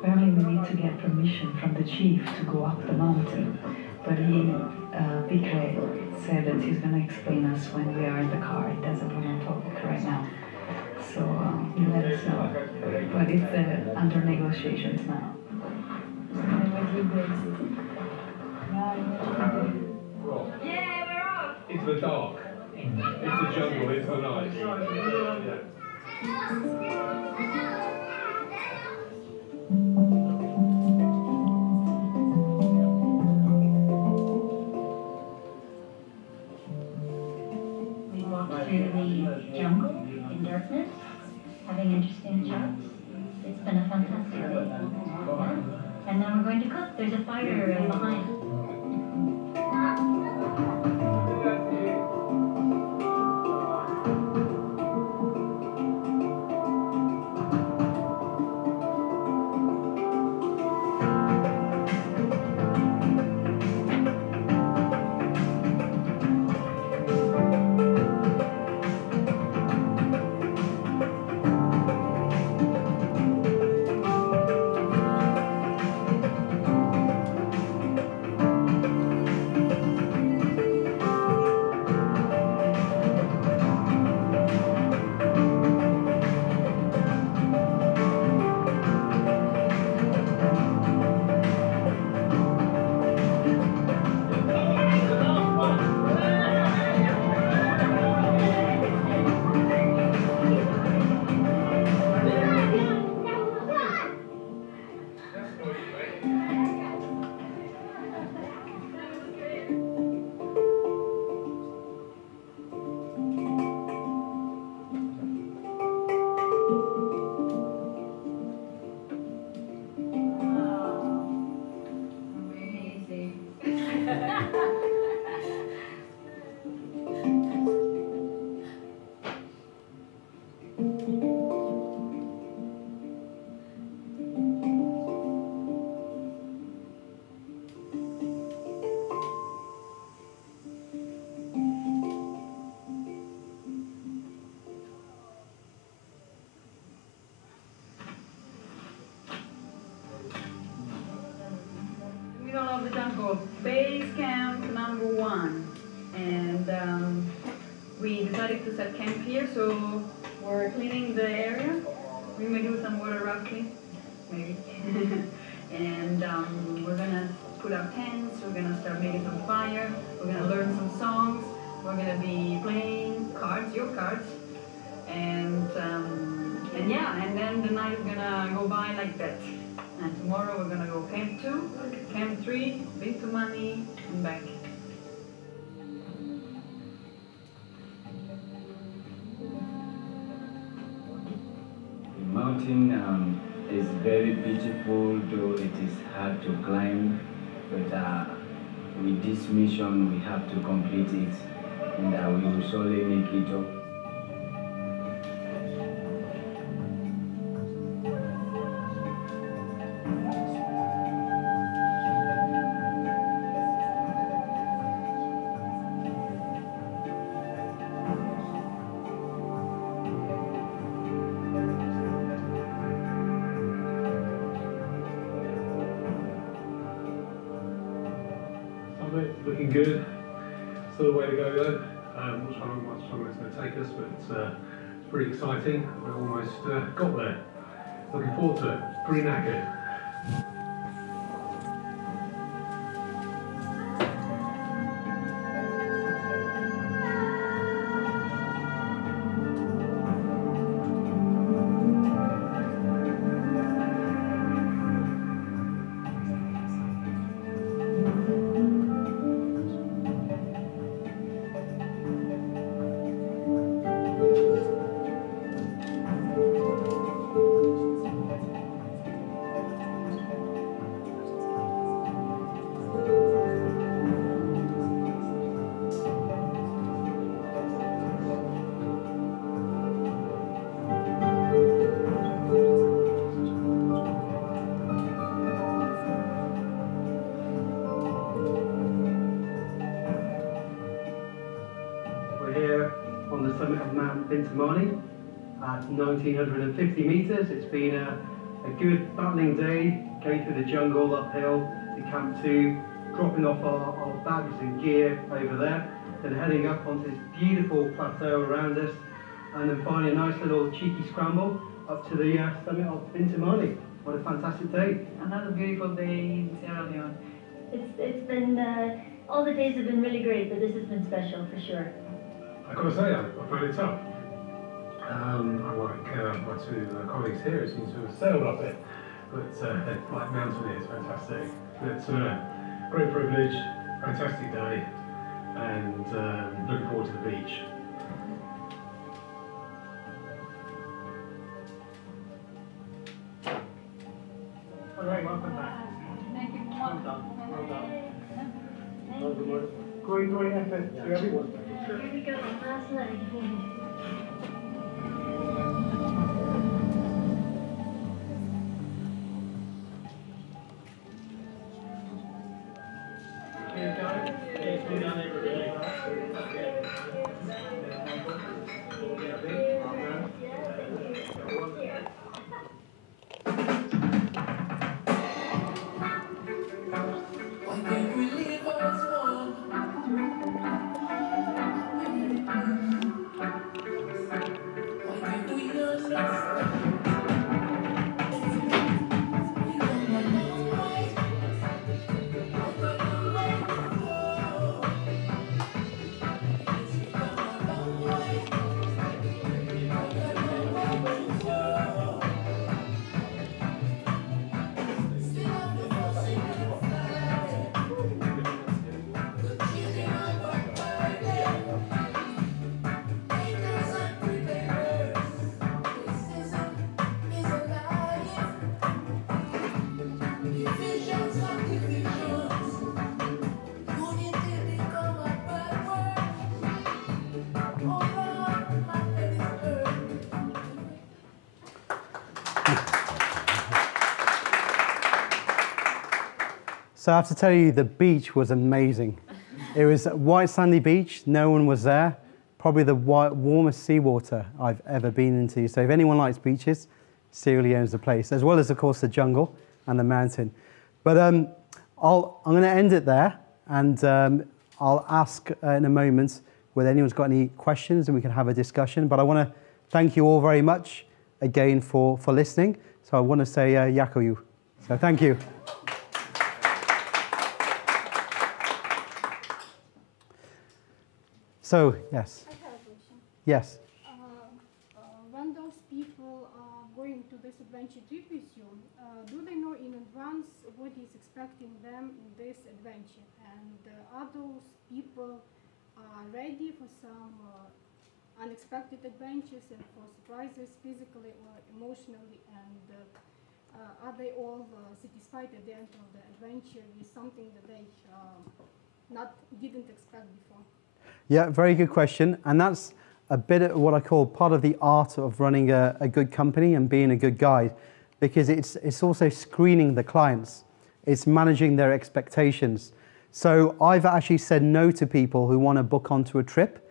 Apparently we need to get permission from the chief to go up the mountain, but Pique said that he's going to explain us when we are in the car. He doesn't want to talk right now, so he let us know. But it's under negotiations now. Yeah, we're off! It's the dark. It's the jungle, it's the night. Yeah. We walked through the jungle in darkness, having interesting chats. It's been a fantastic day. Yeah. And now we're going to cook. There's a fire behind. Middle of the jungle, base camp number 1, and we decided to set camp here, so we're cleaning the area. We may do some water rafting. maybe. And we're gonna put up tents, we're gonna start making some fire, we're gonna learn some songs, we're gonna be playing cards, your cards, and yeah, and then the night is gonna go by like that. And tomorrow we're gonna go camp 2, camp 3, bit to money, and back. The mountain is very beautiful, though it is hard to climb, but with this mission we have to complete it, and we will surely make it up. Looking good. Still a way to go though. Not sure how much time it's going to take us, but it's pretty exciting. We're almost got there. Looking forward to it. Pretty knackered. On the summit of Mount Kilimanjaro at 1950 meters. It's been a good battling day, going through the jungle uphill to Camp 2, dropping off our bags and gear over there, then heading up onto this beautiful plateau around us, and then finally a nice little cheeky scramble up to the summit of Kilimanjaro. What a fantastic day. Another beautiful day in Sierra Leone. It's been, all the days have been really great, but this has been special for sure. I've got to say, I found it tough. Unlike my two colleagues here, who seem to have sailed up it, but like mountaineers, fantastic. It's great privilege, fantastic day, and looking forward to the beach. All right, welcome back. Thank you. Well done, well done. Great effort to everyone. Here we go, last leg. So I have to tell you, the beach was amazing. It was a white sandy beach, no one was there. Probably the warmest seawater I've ever been into. So if anyone likes beaches, Sierra Leone's the place, as well as, of course, the jungle and the mountain. But I'm going to end it there, and I'll ask in a moment whether anyone's got any questions and we can have a discussion. But I want to thank you all very much again for listening. So I want to say Yakoyu. So thank you. So, yes. I have a question. Yes. When those people are going to this adventure trip with you, do they know in advance what is expecting them in this adventure? And are those people ready for some unexpected adventures and for surprises physically or emotionally? And are they all satisfied at the end of the adventure with something that they didn't expect before? Yeah, very good question. And that's a bit of what I call part of the art of running a good company and being a good guide, because it's also screening the clients. It's managing their expectations. So I've actually said no to people who want to book onto a trip,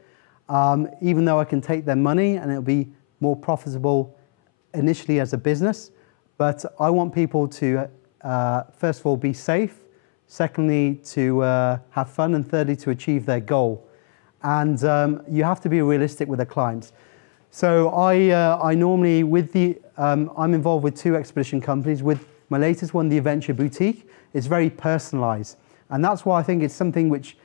even though I can take their money and it'll be more profitable initially as a business. But I want people to, first of all, be safe, secondly, to have fun, and thirdly, to achieve their goal. And you have to be realistic with the clients. So I normally, I'm involved with 2 expedition companies. With my latest one, the Adventure Boutique, it's very personalized. And that's why I think it's something which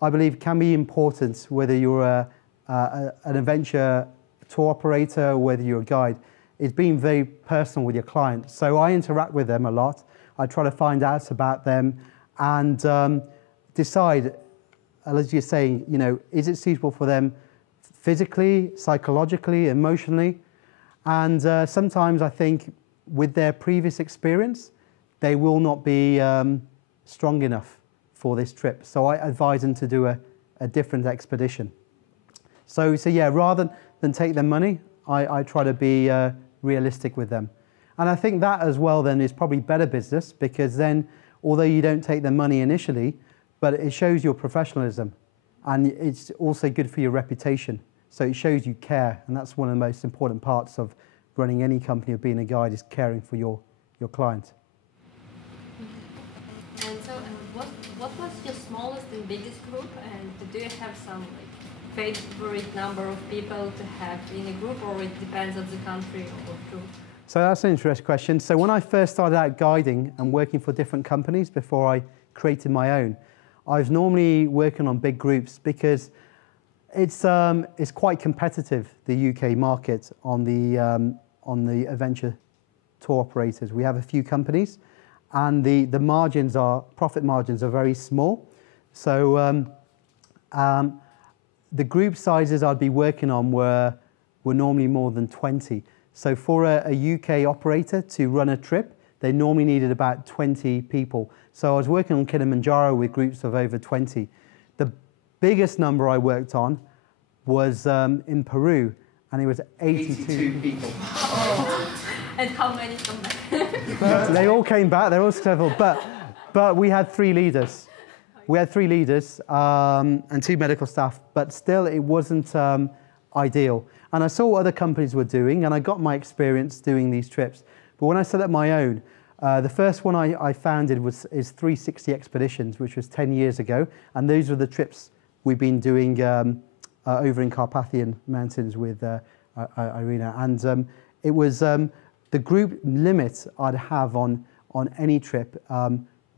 I believe can be important, whether you're an adventure tour operator or whether you're a guide. It's being very personal with your clients. So I interact with them a lot. I try to find out about them and decide, as you're saying, you know, is it suitable for them physically, psychologically, emotionally? And sometimes I think with their previous experience, they will not be strong enough for this trip. So I advise them to do a different expedition. So yeah, rather than take their money, I try to be realistic with them. And I think that as well then is probably better business, because then, although you don't take their money initially, but it shows your professionalism, and it's also good for your reputation. So it shows you care, and that's one of the most important parts of running any company or being a guide, is caring for your client. And so, what was your smallest and biggest group, and do you have some favorite number of people to have in a group, or it depends on the country or group? So that's an interesting question. So when I first started out guiding and working for different companies before I created my own, I was normally working on big groups because it's quite competitive, the UK market on the adventure tour operators. We have a few companies, and the profit margins are very small. So the group sizes I'd be working on were normally more than 20. So for a UK operator to run a trip, they normally needed about 20 people. So I was working on Kilimanjaro with groups of over 20. The biggest number I worked on was in Peru, and it was 82 people. Oh. And how many come back? They all came back, they're all successful, but we had 3 leaders. We had 3 leaders and 2 medical staff, but still it wasn't ideal. And I saw what other companies were doing, and I got my experience doing these trips. But when I set up my own, the first one I founded is 360 Expeditions, which was 10 years ago, and those are the trips we've been doing over in Carpathian Mountains with Irina. And it was the group limit I'd have on any trip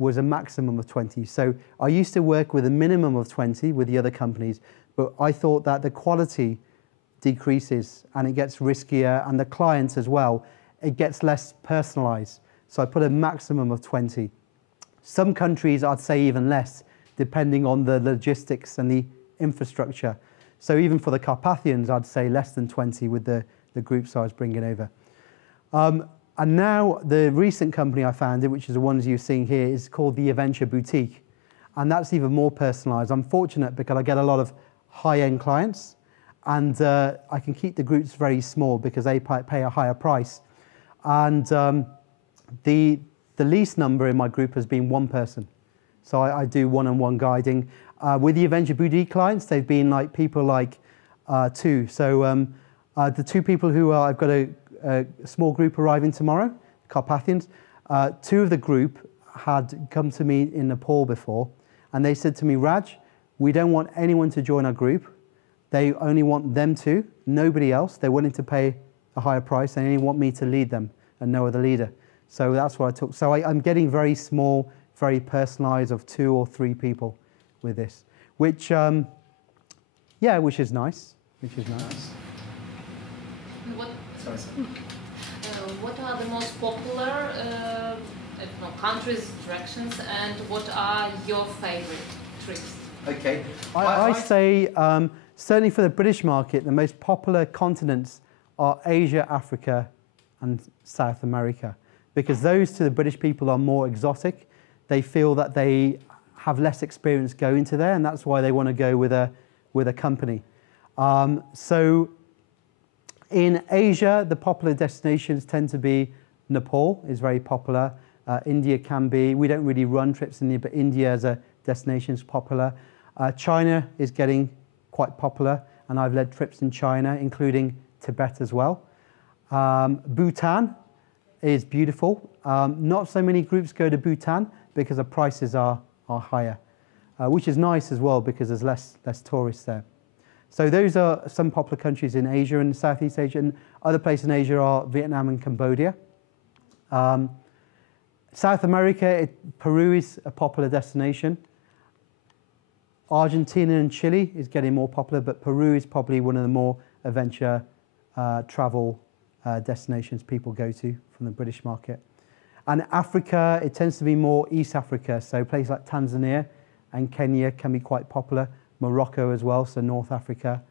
was a maximum of 20. So I used to work with a minimum of 20 with the other companies, but I thought that the quality decreases and it gets riskier, and the clients as well, it gets less personalized. So I put a maximum of 20. Some countries I'd say even less, depending on the logistics and the infrastructure. So even for the Carpathians, I'd say less than 20 with the groups I was bringing over. And now the recent company I founded, which is the ones you're seeing here, is called the Adventure Boutique. And that's even more personalized. I'm fortunate because I get a lot of high-end clients, and I can keep the groups very small because they pay a higher price. And the least number in my group has been 1 person. So I do one-on-one guiding. With the Adventure Boutique clients, they've been like people like 2. So the 2 people who I've got a small group arriving tomorrow, Carpathians. 2 of the group had come to me in Nepal before, and they said to me, Raj, we don't want anyone to join our group. They only want them 2, nobody else. They're willing to pay a higher price, and they only want me to lead them and no other leader. So that's what I took. So I'm getting very small, very personalized of 2 or 3 people with this, which, yeah, which is nice, which is nice. What are the most popular countries, attractions, and what are your favorite trips? Okay. I say, certainly for the British market, the most popular continents are Asia, Africa, and South America, because those to the British people are more exotic. They feel that they have less experience going to there, and that's why they want to go with a company. So in Asia, the popular destinations tend to be Nepal is very popular. India can be. We don't really run trips in India, but India as a destination is popular. China is getting quite popular, and I've led trips in China, including Tibet as well. Bhutan is beautiful. Not so many groups go to Bhutan because the prices are higher, which is nice as well because there's less tourists there. So those are some popular countries in Asia and Southeast Asia, and other places in Asia are Vietnam and Cambodia. South America, Peru is a popular destination. Argentina and Chile is getting more popular, but Peru is probably one of the more adventure travel destinations people go to from the British market. And Africa, it tends to be more East Africa, so places like Tanzania and Kenya can be quite popular. Morocco as well, so North Africa.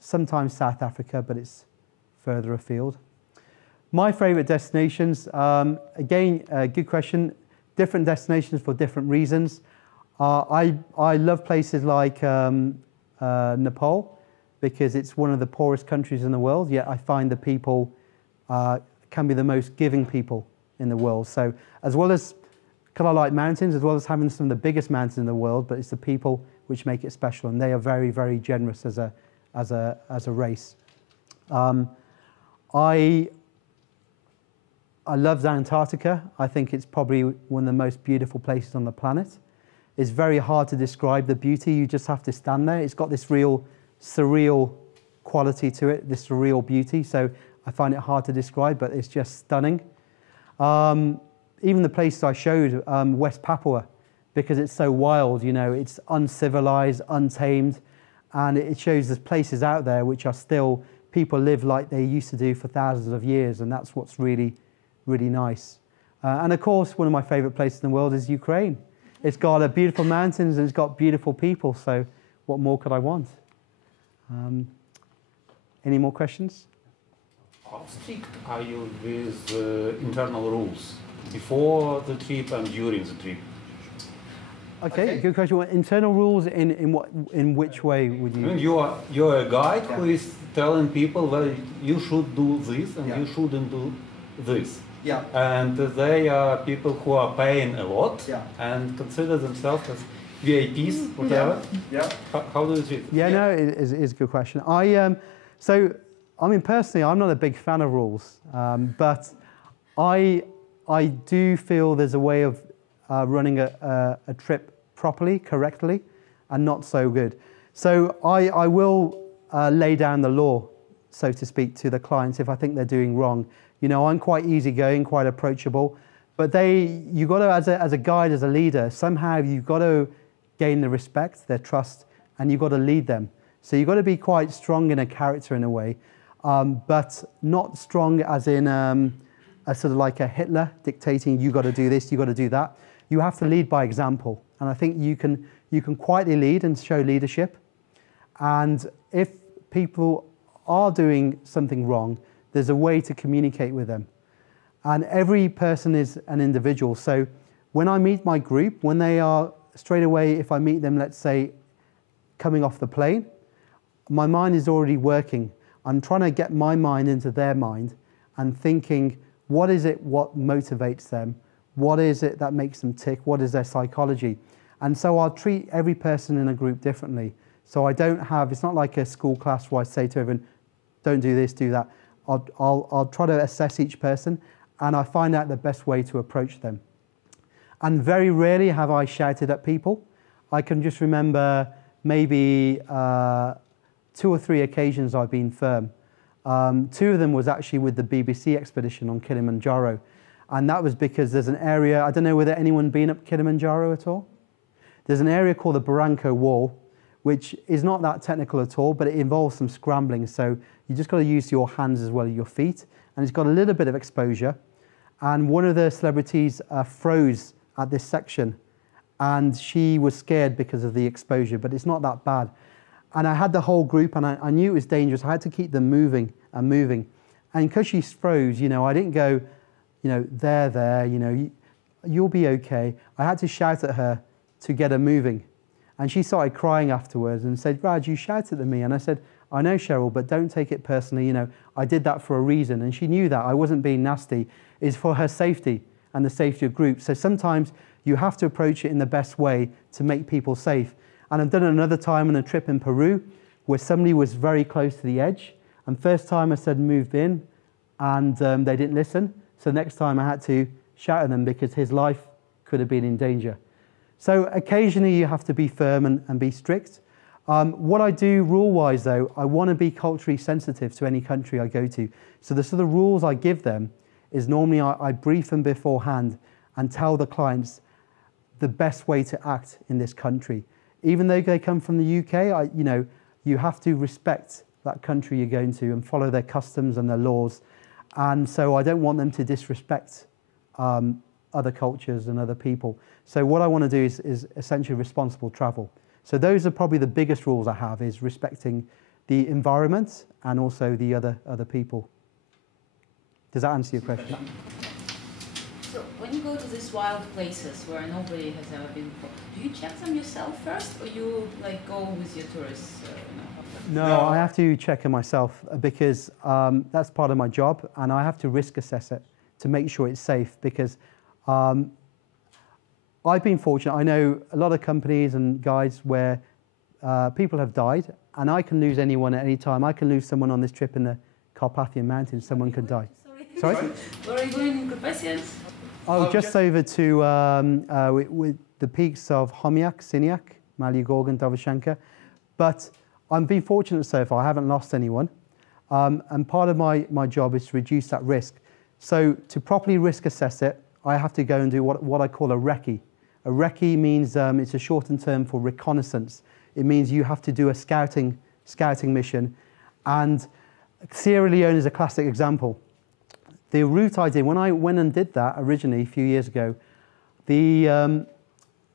Sometimes South Africa, but it's further afield. My favourite destinations, again, good question. Different destinations for different reasons. I love places like Nepal because it's one of the poorest countries in the world, yet I find the people can be the most giving people in the world. So as well as, because I like mountains, as well as having some of the biggest mountains in the world, but it's the people which make it special, and they are very, very generous as a race. I love Antarctica. I think it's probably one of the most beautiful places on the planet. It's very hard to describe the beauty. You just have to stand there. It's got this real surreal quality to it, this surreal beauty. So I find it hard to describe, but it's just stunning. Even the places I showed, West Papua, because it's so wild, you know, it's uncivilized, untamed, and it shows there's places out there which are still, people live like they used to do for thousands of years, and that's what's really, really nice. And of course, one of my favorite places in the world is Ukraine. It's got beautiful mountains and it's got beautiful people, so what more could I want? Any more questions? How strict are you with internal rules before the trip and during the trip? Okay, good question. Well, internal rules in which way would you? I mean, you're a guide who is telling people, well, you should do this and you shouldn't do this. Yeah. And they are people who are paying a lot and consider themselves as VIPs, whatever. Yeah. How do you treat it? Yeah, no, it is a good question. So, I mean, personally, I'm not a big fan of rules, but I do feel there's a way of running a trip properly, correctly, and not so good. So I will lay down the law, so to speak, to the clients if I think they're doing wrong. You know, I'm quite easygoing, quite approachable, but you got to, as a guide, as a leader, somehow you've got to gain the respect, their trust, and you've got to lead them. So you've got to be quite strong in a character in a way, but not strong as in a sort of like a Hitler dictating, you got to do this, you got to do that. You have to lead by example, and I think you can quietly lead and show leadership. And if people are doing something wrong, there's a way to communicate with them. And every person is an individual. So when I meet my group, when they are straight away, if I meet them, let's say, coming off the plane, my mind is already working. I'm trying to get my mind into their mind and thinking, what is it what motivates them? What is it that makes them tick? What is their psychology? And so I'll treat every person in a group differently. So I don't have, it's not like a school class where I say to everyone, don't do this, do that. I'll try to assess each person, and I find out the best way to approach them. And very rarely have I shouted at people. I can just remember maybe 2 or 3 occasions I've been firm. Two of them was actually with the BBC expedition on Kilimanjaro. And that was because there's an area, I don't know whether anyone been up Kilimanjaro at all? There's an area called the Barranco Wall, which is not that technical at all, but it involves some scrambling. So you just got to use your hands as well as your feet. And it's got a little bit of exposure. And one of the celebrities froze at this section. And she was scared because of the exposure, but it's not that bad. And I had the whole group, and I knew it was dangerous. I had to keep them moving and moving. And because she froze, you know, I didn't go, you know, there, you know, you'll be okay. I had to shout at her to get her moving. And she started crying afterwards and said, Raj, you shouted at me. And I said, I know, Cheryl, but don't take it personally. You know, I did that for a reason. And she knew that. I wasn't being nasty. It's for her safety and the safety of groups. So sometimes you have to approach it in the best way to make people safe. And I've done it another time on a trip in Peru where somebody was very close to the edge. And first time I said, move in, and they didn't listen. So next time I had to shout at them because his life could have been in danger. So occasionally you have to be firm and be strict. What I do rule-wise though, I want to be culturally sensitive to any country I go to. So the sort of rules I give them is normally I brief them beforehand and tell the clients the best way to act in this country. Even though they come from the UK, you know, you have to respect that country you're going to and follow their customs and their laws. And so I don't want them to disrespect other cultures and other people. So what I want to do is essentially responsible travel. So those are probably the biggest rules I have, is respecting the environment and also the other people. Does that answer your question? So when you go to these wild places where nobody has ever been before, do you check them yourself first, or you like go with your tourists? No, I have to check it myself because that's part of my job, and I have to risk assess it to make sure it's safe, because I've been fortunate. I know a lot of companies and guides where people have died, and I can lose anyone at any time. I can lose someone on this trip in the Carpathian Mountains. Someone could die. Sorry? Where are you going in Carpathians? Oh, just over to with the peaks of Homyak, Siniak, Malyugorgan, Dovashenka. But I've been fortunate so far. I haven't lost anyone. And part of my job is to reduce that risk. So to properly risk assess it, I have to go and do what I call a recce. A recce means it's a shortened term for reconnaissance. It means you have to do a scouting mission. And Sierra Leone is a classic example. The route I did, when I went and did that originally a few years ago, no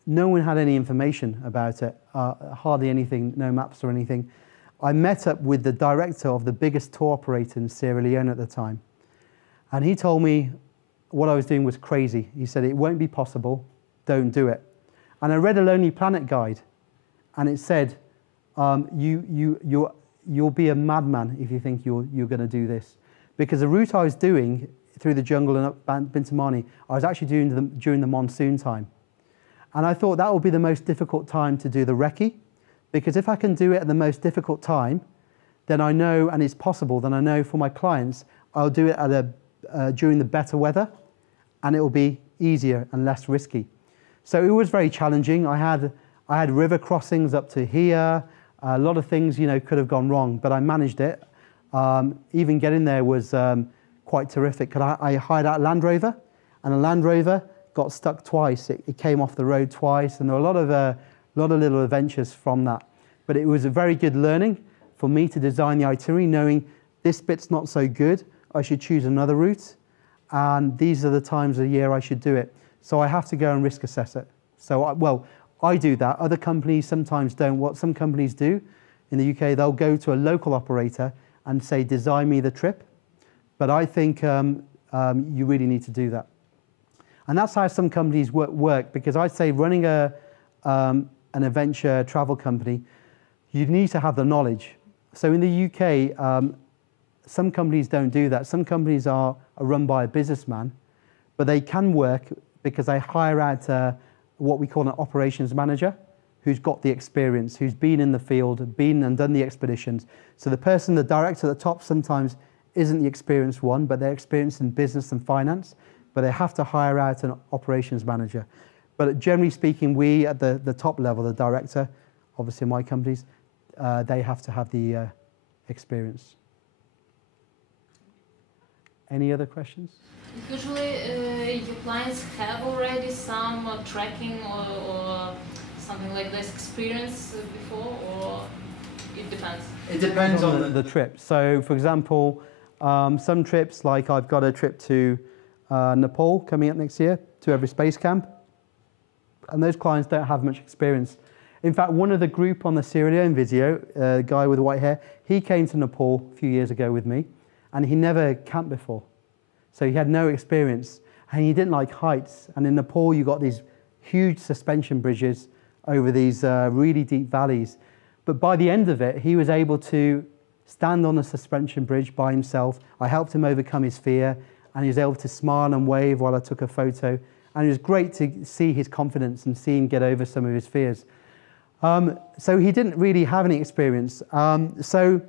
one had any information about it, hardly anything, no maps or anything. I met up with the director of the biggest tour operator in Sierra Leone at the time. And he told me what I was doing was crazy. He said, it won't be possible, don't do it. And I read a Lonely Planet guide, and it said, you'll be a madman if you think you're going to do this. Because the route I was doing through the jungle and up Bintamani, I was actually doing them during the monsoon time. And I thought that would be the most difficult time to do the recce, because if I can do it at the most difficult time, then I know, and it's possible, then I know for my clients, I'll do it at during the better weather, and it will be easier and less risky. So it was very challenging. I had river crossings up to here. A lot of things, you know, could have gone wrong, but I managed it. Even getting there was quite terrific. I hired out a Land Rover, and a Land Rover got stuck twice. It came off the road twice, and there were a lot of little adventures from that. But it was a very good learning for me to design the itinerary, knowing this bit's not so good, I should choose another route, and these are the times of the year I should do it. So I have to go and risk assess it. So, I do that. Other companies sometimes don't. What some companies do in the UK, they'll go to a local operator and say, design me the trip. But I think you really need to do that. And that's how some companies work, because I say running an adventure travel company, you need to have the knowledge. So in the UK, some companies don't do that. Some companies are run by a businessman, but they can work because they hire out what we call an operations manager, who's got the experience, who's been in the field, been and done the expeditions. So the person, the director at the top sometimes isn't the experienced one, but they're experienced in business and finance, but they have to hire out an operations manager. But generally speaking, we at the top level, the director, obviously in my companies, they have to have the experience. Any other questions? Usually your clients have already some trekking or something like this experience before, or it depends? It depends on the trip. So, for example, some trips, like I've got a trip to Nepal coming up next year, to Everest Base Camp, and those clients don't have much experience. In fact, one of the group on the Sierra Leone video, a guy with white hair, he came to Nepal a few years ago with me, and he never camped before. So he had no experience, and he didn't like heights. And in Nepal, you got these huge suspension bridges over these really deep valleys. But by the end of it, he was able to stand on a suspension bridge by himself. I helped him overcome his fear, and he was able to smile and wave while I took a photo. And it was great to see his confidence and see him get over some of his fears. So he didn't really have any experience. So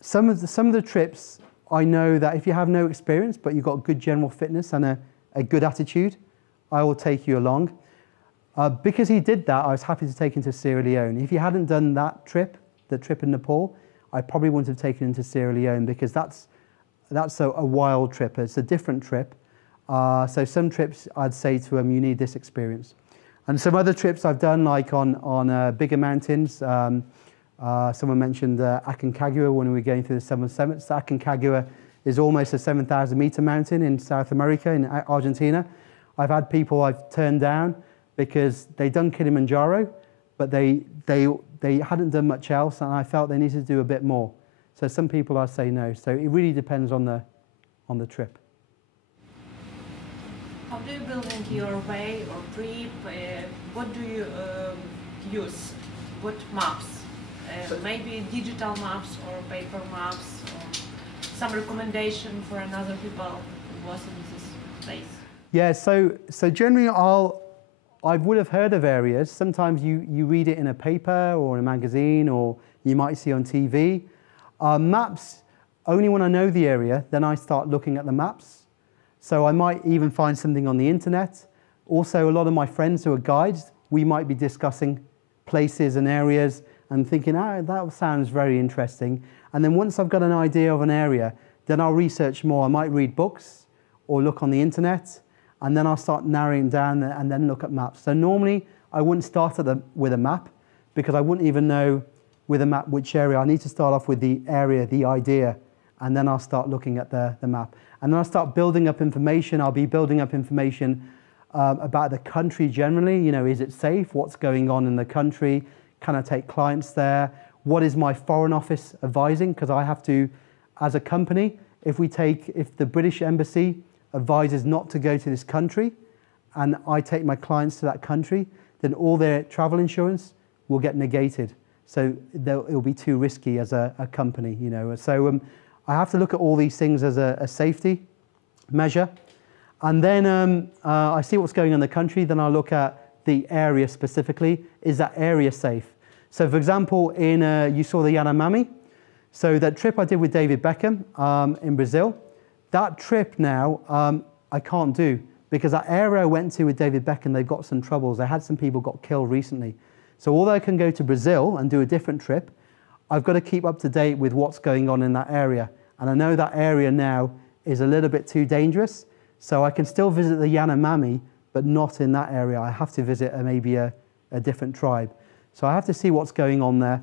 some of the trips, I know that if you have no experience, but you've got good general fitness and a good attitude, I will take you along. Because he did that, I was happy to take him to Sierra Leone. If he hadn't done that trip, the trip in Nepal, I probably wouldn't have taken him to Sierra Leone, because that's a wild trip. It's a different trip. So some trips, I'd say to him, you need this experience. And some other trips I've done, like on bigger mountains. Someone mentioned Aconcagua when we were going through the 7 summits. Aconcagua is almost a 7,000 meter mountain in South America, in Argentina. I've had people I've turned down because they'd done Kilimanjaro, but they hadn't done much else, and I felt they needed to do a bit more. So some people I say no. So it really depends on the trip. How do you build into your way or trip? What do you use? What maps? Maybe digital maps or paper maps, or some recommendation for another people who was in this place? Yeah, so generally I would have heard of areas. Sometimes you read it in a paper or in a magazine, or you might see on TV. Maps, only when I know the area, then I start looking at the maps. So I might even find something on the internet. Also, a lot of my friends who are guides, we might be discussing places and areas and thinking, oh, that sounds very interesting. And then once I've got an idea of an area, then I'll research more. I might read books or look on the internet, and then I'll start narrowing down and then look at maps. So normally I wouldn't start with a map, because I wouldn't even know with a map which area. I need to start off with the area, the idea, and then I'll start looking at the map. And then I'll start building up information. I'll be building up information about the country generally. You know, is it safe? What's going on in the country? Can I take clients there? What is my foreign office advising? Because I have to, as a company, if the British Embassy advises not to go to this country, and I take my clients to that country, then all their travel insurance will get negated. So it will be too risky as a company, you know. So I have to look at all these things as a safety measure. And then I see what's going on in the country, then I'll look at the area specifically. Is that area safe? So for example, you saw the Yanomami. So that trip I did with David Beckham in Brazil, that trip now I can't do, because that area I went to with David Beckham, they've got some troubles. They had some people got killed recently. So although I can go to Brazil and do a different trip, I've got to keep up to date with what's going on in that area. And I know that area now is a little bit too dangerous, so I can still visit the Yanomami, but not in that area. I have to visit maybe a different tribe. So I have to see what's going on there.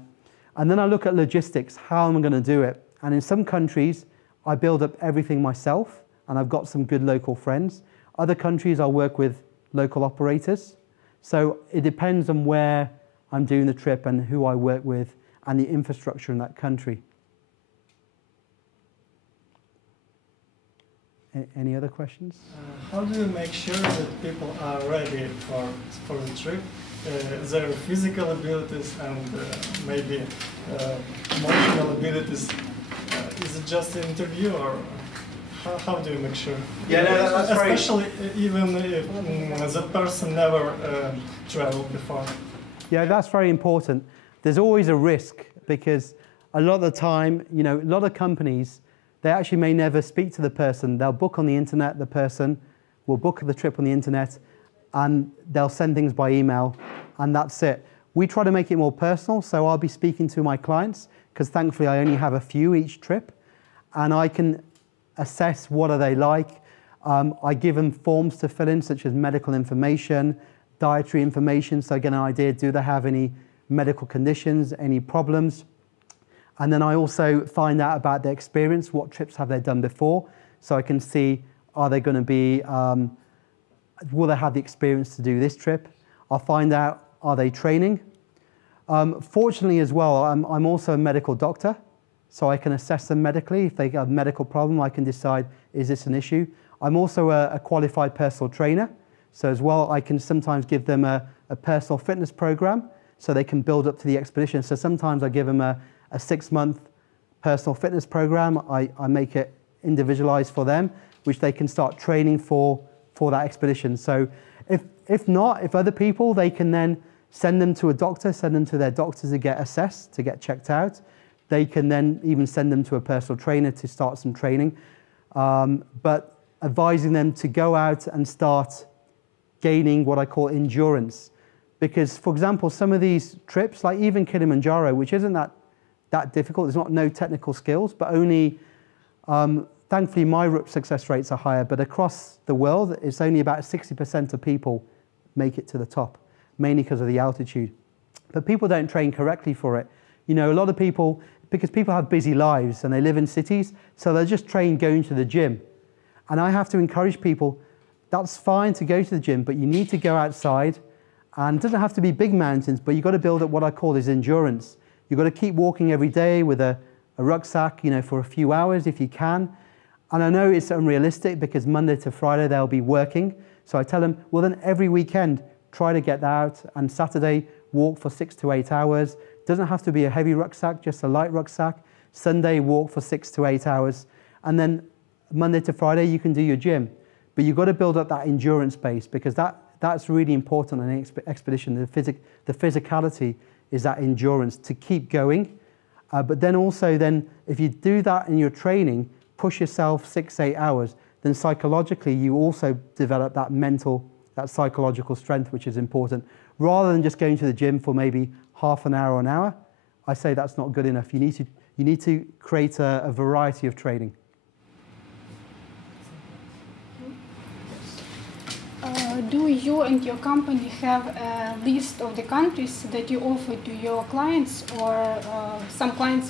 And then I look at logistics, how am I going to do it? And in some countries, I build up everything myself, and I've got some good local friends. Other countries, I'll work with local operators. So it depends on where I'm doing the trip and who I work with and the infrastructure in that country. Any other questions? How do you make sure that people are ready for the trip? Their physical abilities and maybe emotional abilities. Is it just an interview, or how do you make sure? Yeah, no, that's especially even if the person never traveled before. Yeah, that's very important. There's always a risk, because a lot of the time, you know, a lot of companies, they actually may never speak to the person. They'll book on the internet, the person will book the trip on the internet, and they'll send things by email, and that's it. We try to make it more personal, so I'll be speaking to my clients, because thankfully I only have a few each trip, and I can assess what are they like. I give them forms to fill in, such as medical information, dietary information, so I get an idea, do they have any medical conditions, any problems? And then I also find out about their experience, what trips have they done before, so I can see, are they going to be, will they have the experience to do this trip? I'll find out, are they training? Fortunately as well, I'm also a medical doctor, so I can assess them medically. If they have a medical problem, I can decide, is this an issue? I'm also a qualified personal trainer, so as well, I can sometimes give them a personal fitness program so they can build up to the expedition. So sometimes I give them a 6-month personal fitness program. I make it individualized for them, which they can start training for that expedition. So if other people, they can then send them to a doctor, send them to their doctor to get assessed, to get checked out. They can then even send them to a personal trainer to start some training. But advising them to go out and start gaining what I call endurance. Because, for example, some of these trips, like even Kilimanjaro, which isn't that difficult, there's no technical skills, but only, thankfully my success rates are higher, but across the world, it's only about 60% of people make it to the top, mainly because of the altitude. But people don't train correctly for it. You know, a lot of people, because people have busy lives and they live in cities, so they're just trained going to the gym. And I have to encourage people, that's fine to go to the gym, but you need to go outside, and it doesn't have to be big mountains, but you've got to build up what I call is endurance. You've got to keep walking every day with a rucksack, you know, for a few hours if you can. And I know it's unrealistic because Monday to Friday they'll be working. So I tell them, well then every weekend, try to get out, and Saturday, walk for 6 to 8 hours. It doesn't have to be a heavy rucksack, just a light rucksack. Sunday, walk for 6 to 8 hours. And then Monday to Friday, you can do your gym. But you've got to build up that endurance base, because that's really important on an expedition. The physicality is that endurance to keep going. But then also if you do that in your training, push yourself 6-8 hours, then psychologically you also develop that psychological strength, which is important. Rather than just going to the gym for maybe half an hour or an hour, I say that's not good enough. You need to create a variety of training. Do you and your company have a list of the countries that you offer to your clients, or some clients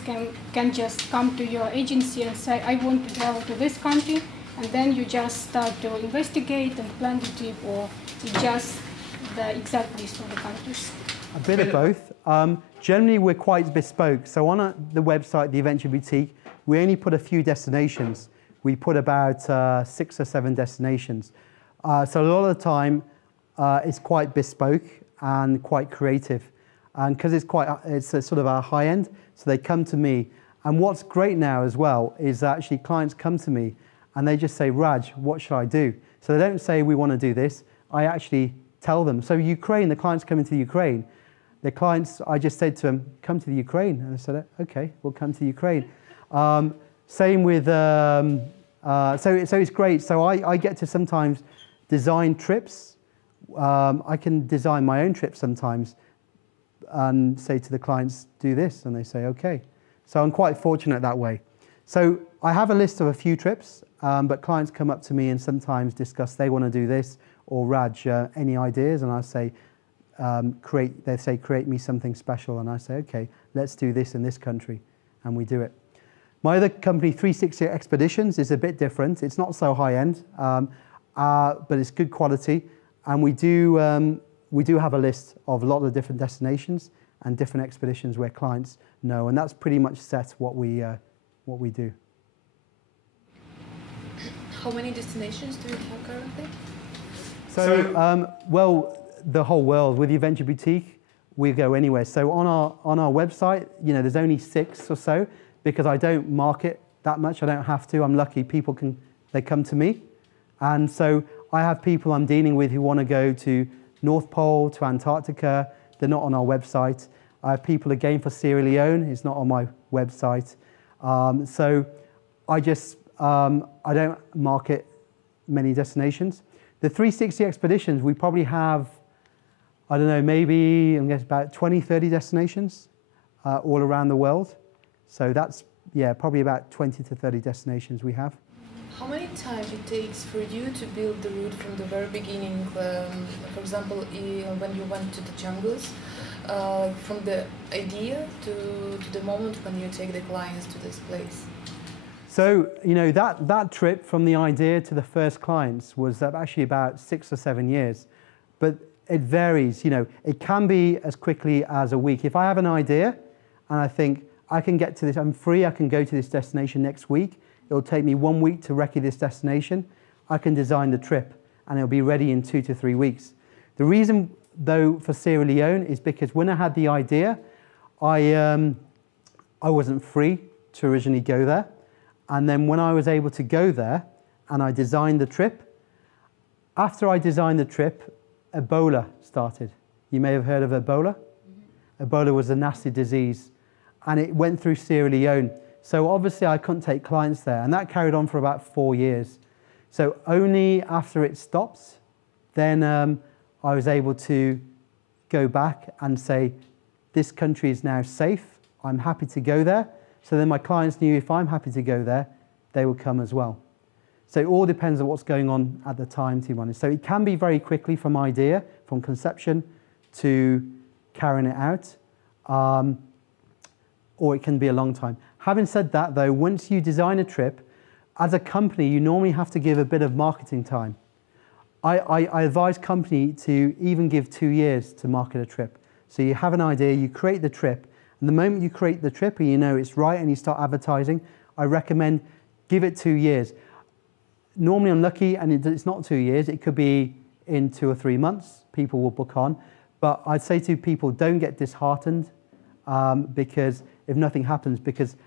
can just come to your agency and say, I want to travel to this country, and then you just start to investigate and plan the trip, or it's just the exact list of the countries? A bit of both. Generally, we're quite bespoke. So on the website, the Adventure Boutique, we only put a few destinations. We put about 6 or 7 destinations. So a lot of the time, it's quite bespoke and quite creative. And because it's a sort of a high end, so they come to me. And what's great now as well is that actually clients come to me and they just say, Raj, what should I do? So they don't say, we want to do this. I actually tell them. So Ukraine, the clients coming to Ukraine. The clients, I just said to them, come to the Ukraine. And I said, okay, we'll come to Ukraine. Same with, so it's great. So I get to sometimes design trips. I can design my own trips sometimes and say to the clients, do this, and they say, okay. So I'm quite fortunate that way. So I have a list of a few trips, but clients come up to me and sometimes discuss they want to do this, or Raj, any ideas? And I say, they say, create me something special, and I say, okay, let's do this in this country, and we do it. My other company, 360 Expeditions, is a bit different. It's not so high-end, but it's good quality, and we do have a list of a lot of different destinations and different expeditions where clients know, and that's pretty much set what we do. How many destinations do you have currently? So, well, the whole world. With the Adventure Boutique, we go anywhere. So on our website, you know, there's only 6 or so, because I don't market that much. I don't have to. I'm lucky. They come to me. And so I have people I'm dealing with who want to go to North Pole, to Antarctica. They're not on our website. I have people again for Sierra Leone. It's not on my website. So I don't market many destinations. The 360 Expeditions, we probably have, I don't know, maybe I'm guessing about 20, 30 destinations all around the world. So that's, yeah, probably about 20 to 30 destinations we have. How many time it takes for you to build the route from the very beginning? For example, when you went to the jungles, from the idea to the moment when you take the clients to this place? So, you know, that trip from the idea to the first clients was actually about 6 or 7 years. But it varies, you know, it can be as quickly as a week. If I have an idea and I think I can get to this, I'm free, I can go to this destination next week, it'll take me 1 week to recce this destination, I can design the trip and it'll be ready in 2 to 3 weeks. The reason though for Sierra Leone is because when I had the idea, I wasn't free to originally go there. And then when I was able to go there and I designed the trip, after I designed the trip, Ebola started. You may have heard of Ebola. Mm-hmm. Ebola was a nasty disease and it went through Sierra Leone. So obviously I couldn't take clients there and that carried on for about 4 years. So only after it stops, then I was able to go back and say, this country is now safe, I'm happy to go there. So then my clients knew if I'm happy to go there, they would come as well. So it all depends on what's going on at the time, to be honest. So it can be very quickly from idea, from conception to carrying it out, or it can be a long time. Having said that though, once you design a trip, as a company, you normally have to give a bit of marketing time. I advise company to even give 2 years to market a trip. So you have an idea, you create the trip, and the moment you create the trip and you know it's right and you start advertising, I recommend give it 2 years. Normally I'm lucky and it's not 2 years, it could be in 2 or 3 months, people will book on. But I'd say to people, don't get disheartened because if nothing happens, because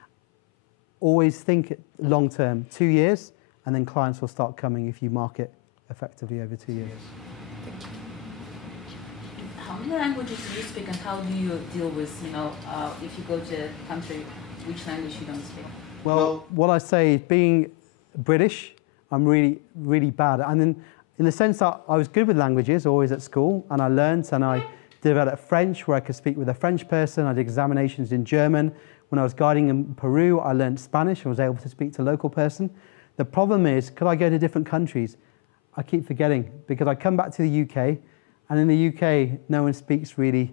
always think long term, 2 years, and then clients will start coming if you market effectively over 2 years. Thank you. How many languages do you speak and how do you deal with, you know, if you go to a country, which language you don't speak? Well, what I say is being British, I'm really, really bad. And in the sense that I was good with languages, always at school, and I learned and I developed French where I could speak with a French person. I did examinations in German. When I was guiding in Peru, I learned Spanish and was able to speak to a local person. The problem is, could I go to different countries? I keep forgetting because I come back to the UK, and in the UK, no one speaks really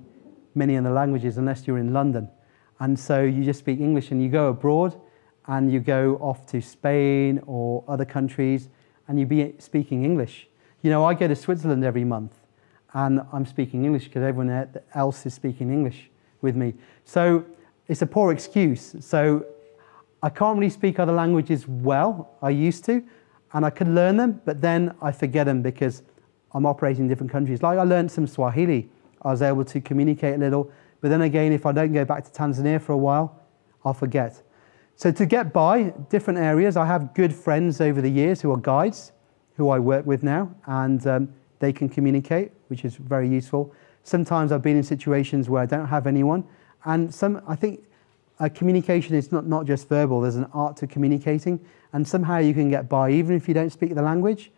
many of the languages unless you're in London. And so you just speak English and you go abroad and you go off to Spain or other countries and you be speaking English. You know, I go to Switzerland every month and I'm speaking English because everyone else is speaking English with me. So it's a poor excuse. So I can't really speak other languages well. I used to, and I could learn them, but then I forget them because I'm operating in different countries. Like I learned some Swahili. I was able to communicate a little, but then again, if I don't go back to Tanzania for a while, I'll forget. So to get by different areas, I have good friends over the years who are guides, who I work with now, and they can communicate, which is very useful. Sometimes I've been in situations where I don't have anyone, and I think communication is not just verbal, there's an art to communicating, and somehow you can get by, even if you don't speak the language,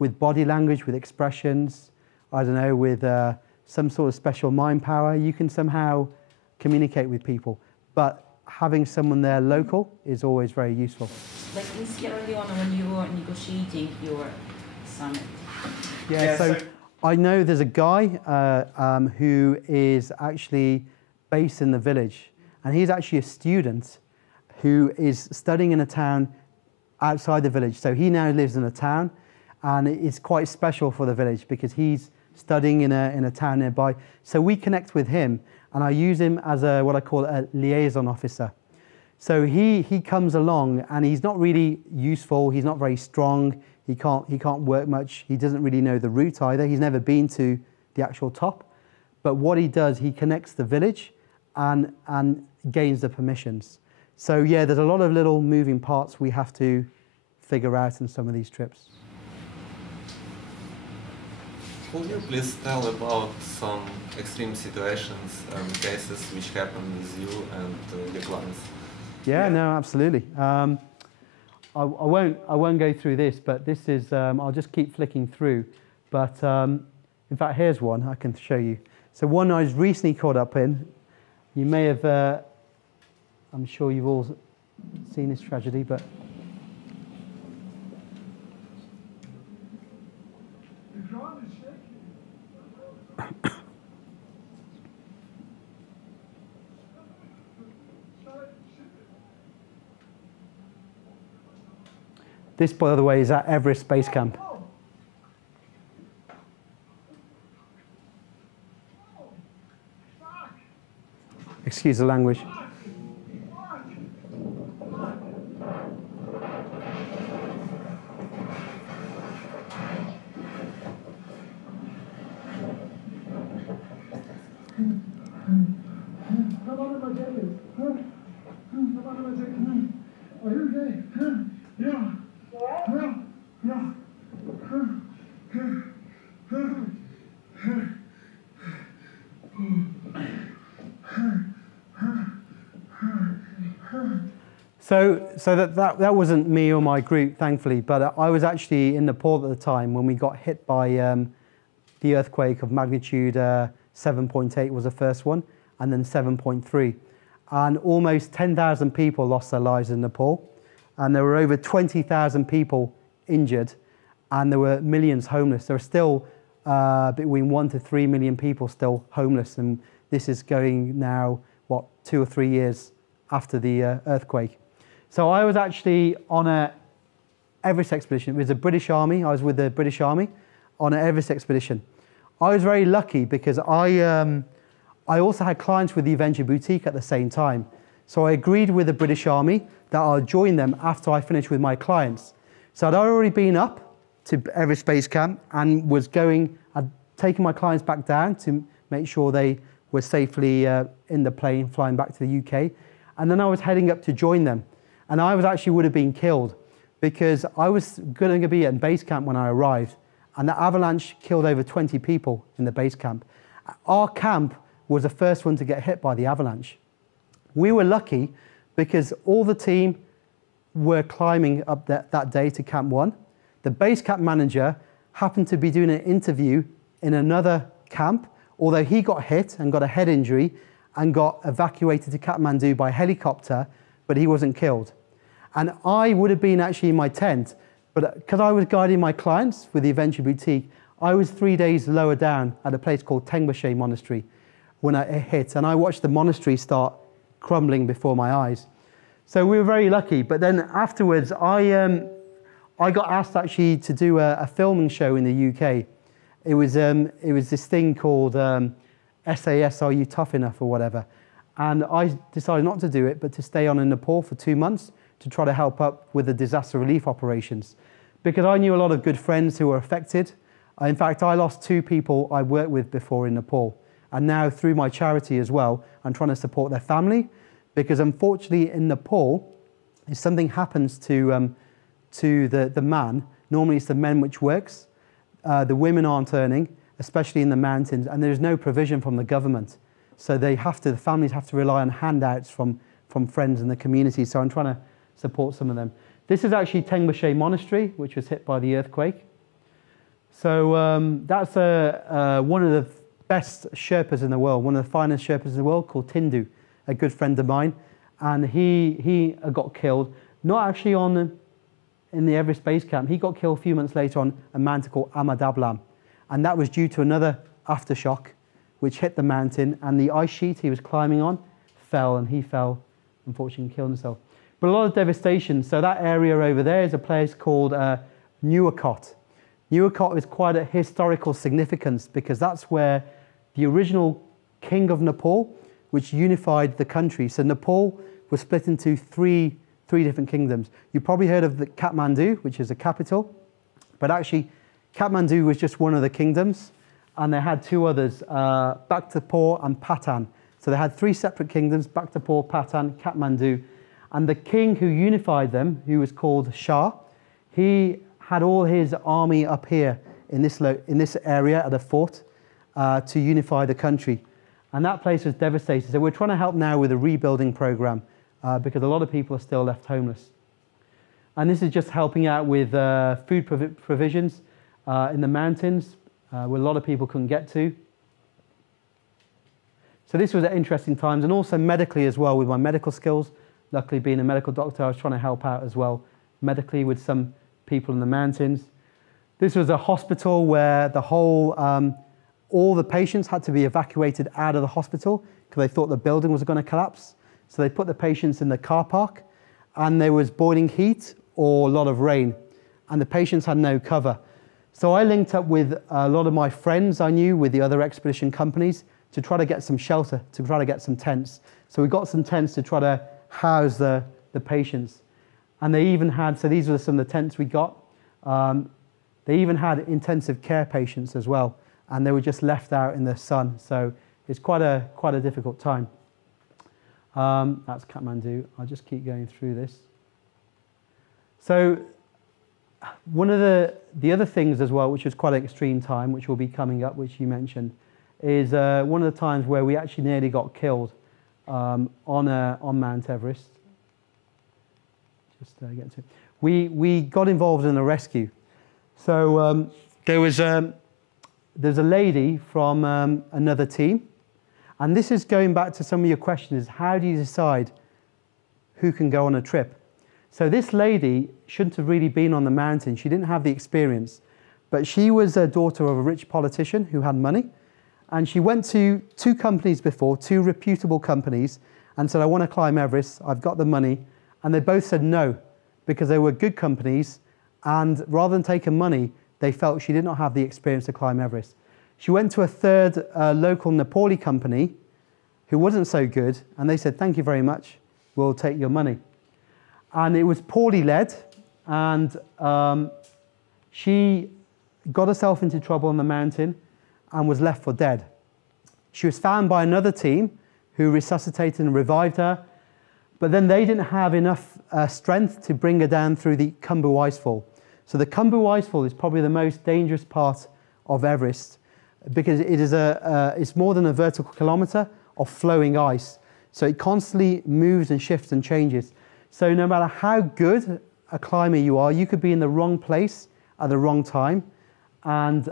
with body language, with expressions, I don't know, with some sort of special mind power, you can somehow communicate with people. But having someone there local is always very useful. Like in Sierra Leone when you were negotiating your summit. Yeah, so I know there's a guy who is actually based in the village, and he's actually a student who is studying in a town outside the village. So he now lives in a town, and it's quite special for the village because he's studying in a town nearby. So we connect with him, and I use him as what I call a liaison officer. So he comes along, and he's not really useful. He's not very strong. He can't work much. He doesn't really know the route either. He's never been to the actual top. But what he does, he connects the village and gains the permissions. So yeah, there's a lot of little moving parts we have to figure out in some of these trips. Could you please tell about some extreme situations and cases which happen with you and the clients? Yeah, no, absolutely. I won't go through this, but this is, I'll just keep flicking through. But in fact, here's one I can show you. So one I was recently caught up in. You may have, I'm sure you've all seen this tragedy, but This, by the way, is at Everest Base Camp. Excuse the language. So that wasn't me or my group, thankfully, but I was actually in Nepal at the time when we got hit by the earthquake of magnitude 7.8 was the first one, and then 7.3. And almost 10,000 people lost their lives in Nepal, and there were over 20,000 people injured, and there were millions homeless. There are still between 1 to 3 million people still homeless, and this is going now, what, 2 or 3 years after the earthquake. So I was actually on a Everest expedition. It was the British Army. I was with the British Army on an Everest expedition. I was very lucky because I also had clients with the Adventure Boutique at the same time. So I agreed with the British Army that I'll join them after I finished with my clients. So I'd already been up to Everest Base Camp and was I'd taken my clients back down to make sure they were safely in the plane flying back to the UK. And then I was heading up to join them. And I would have been killed because I was going to be at base camp when I arrived. And the avalanche killed over 20 people in the base camp. Our camp was the first one to get hit by the avalanche. We were lucky because all the team were climbing up that day to Camp 1. The base camp manager happened to be doing an interview in another camp, although he got hit and got a head injury and got evacuated to Kathmandu by helicopter, but he wasn't killed. And I would have been actually in my tent, but because I was guiding my clients with the Adventure Boutique, I was 3 days lower down at a place called Tengboche Monastery when it hit, and I watched the monastery start crumbling before my eyes. So we were very lucky, but then afterwards, I got asked actually to do a filming show in the UK. It was this thing called SAS, Are You Tough Enough or whatever. And I decided not to do it, but to stay on in Nepal for 2 months to try to help up with the disaster relief operations. Because I knew a lot of good friends who were affected. In fact, I lost 2 people I worked with before in Nepal. And now through my charity as well, I'm trying to support their family. Because unfortunately in Nepal, if something happens to the man, normally it's the men which works. The women aren't earning, especially in the mountains, and there's no provision from the government. So the families have to rely on handouts from friends in the community. So I'm trying to support some of them. This is actually Tengboche Monastery, which was hit by the earthquake. So that's one of the best Sherpas in the world, one of the finest Sherpas in the world, called Tindu, a good friend of mine. And he got killed, not actually in the Everest Base Camp. He got killed a few months later on a mountain called Amadablam. And that was due to another aftershock, which hit the mountain, and the ice sheet he was climbing on fell, and he fell, unfortunately, and killed himself. But a lot of devastation. So that area over there is a place called Nuwakot. Nuwakot is quite a historical significance because that's where the original king of Nepal, which unified the country. So Nepal was split into three different kingdoms. You probably heard of the Kathmandu, which is the capital, but actually Kathmandu was just one of the kingdoms, and they had 2 others, Bhaktapur and Patan. So they had 3 separate kingdoms, Bhaktapur, Patan, Kathmandu. And the king who unified them, who was called Shah, he had all his army up here in this area at a fort to unify the country. And that place was devastated. So we're trying to help now with a rebuilding program because a lot of people are still left homeless. And this is just helping out with food provisions in the mountains where a lot of people couldn't get to. So this was at interesting times, and also medically as well with my medical skills. Luckily, being a medical doctor, I was trying to help out as well medically with some people in the mountains. This was a hospital where the whole, all the patients had to be evacuated out of the hospital because they thought the building was going to collapse. So they put the patients in the car park, and there was boiling heat or a lot of rain. and the patients had no cover. So I linked up with a lot of my friends I knew with the other expedition companies to try to get some shelter, to try to get some tents. So we got some tents to try to house the patients. And they even had, so these were some of the tents we got. They even had intensive care patients as well, and they were just left out in the sun. So it's quite a difficult time. That's Kathmandu. I'll just keep going through this. So one of the other things as well, which was quite an extreme time, which will be coming up, which you mentioned, is one of the times where we actually nearly got killed on Mount Everest. Just get to it. We got involved in a rescue. So there's a lady from another team, and this is going back to some of your questions: how do you decide who can go on a trip? So this lady shouldn't have really been on the mountain. She didn't have the experience, but she was a daughter of a rich politician who had money, and she went to 2 companies before, 2 reputable companies, and said, I want to climb Everest, I've got the money, and they both said no, because they were good companies, and rather than taking money, they felt she did not have the experience to climb Everest. She went to a 3rd local Nepali company who wasn't so good, and they said, thank you very much, we'll take your money. And it was poorly led, and she got herself into trouble on the mountain and was left for dead. She was found by another team who resuscitated and revived her, but then they didn't have enough strength to bring her down through the Khumbu Icefall. So the Khumbu Icefall is probably the most dangerous part of Everest, because it is it's more than a vertical kilometre of flowing ice. So it constantly moves and shifts and changes. So no matter how good a climber you are, you could be in the wrong place at the wrong time, and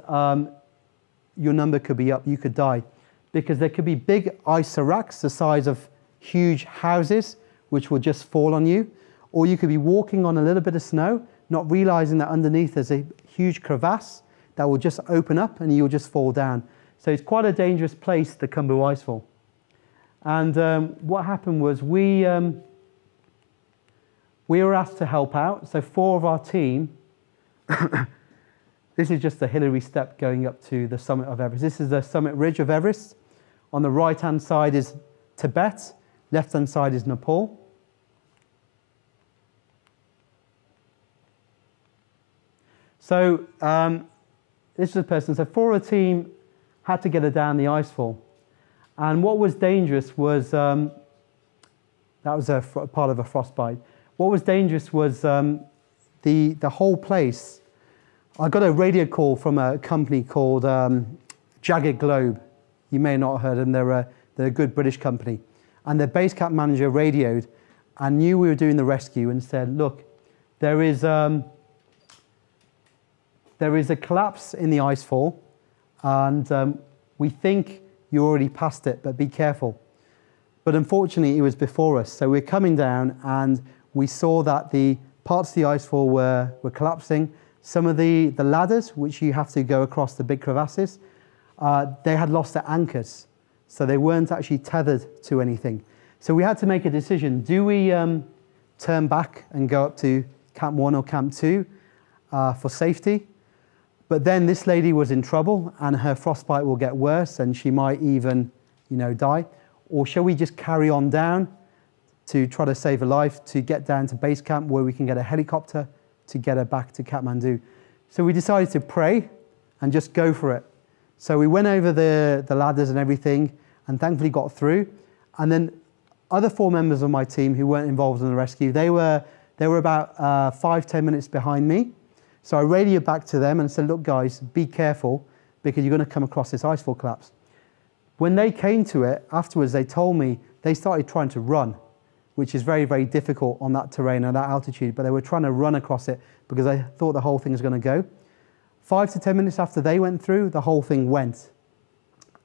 your number could be up, you could die. Because there could be big ice seracs the size of huge houses, which will just fall on you. Or you could be walking on a little bit of snow, not realizing that underneath there's a huge crevasse that will just open up and you'll just fall down. So it's quite a dangerous place, the Khumbu Icefall. And what happened was we were asked to help out. So 4 of our team, this is just the Hillary step going up to the summit of Everest. This is the summit ridge of Everest. On the right-hand side is Tibet, left-hand side is Nepal. So this is a person. So 4 of the team had to get her down the icefall. And what was dangerous was, that was a part of a frostbite. What was dangerous was the whole place. I got a radio call from a company called Jagged Globe. You may not have heard of them. They're a good British company. And their base camp manager radioed and knew we were doing the rescue and said, look, there is a collapse in the icefall, and we think you're already past it, but be careful. But unfortunately, it was before us. So we're coming down, and we saw that the parts of the icefall were collapsing. Some of the ladders, which you have to go across the big crevasses, they had lost their anchors. So they weren't actually tethered to anything. So we had to make a decision. Do we turn back and go up to Camp 1 or Camp 2 for safety? But then this lady was in trouble, and her frostbite will get worse, and she might even, die. Or shall we just carry on down to try to save her life, to get down to base camp where we can get a helicopter to get her back to Kathmandu? So we decided to pray and just go for it. So we went over the ladders and everything, and thankfully got through. And then other 4 members of my team who weren't involved in the rescue, they were about 5-10 minutes behind me. So I radioed back to them and said, look guys, be careful, because you're going to come across this icefall collapse. When they came to it, afterwards they told me they started trying to run, which is very, very difficult on that terrain and that altitude, but they were trying to run across it because they thought the whole thing was going to go. 5 to 10 minutes after they went through, the whole thing went.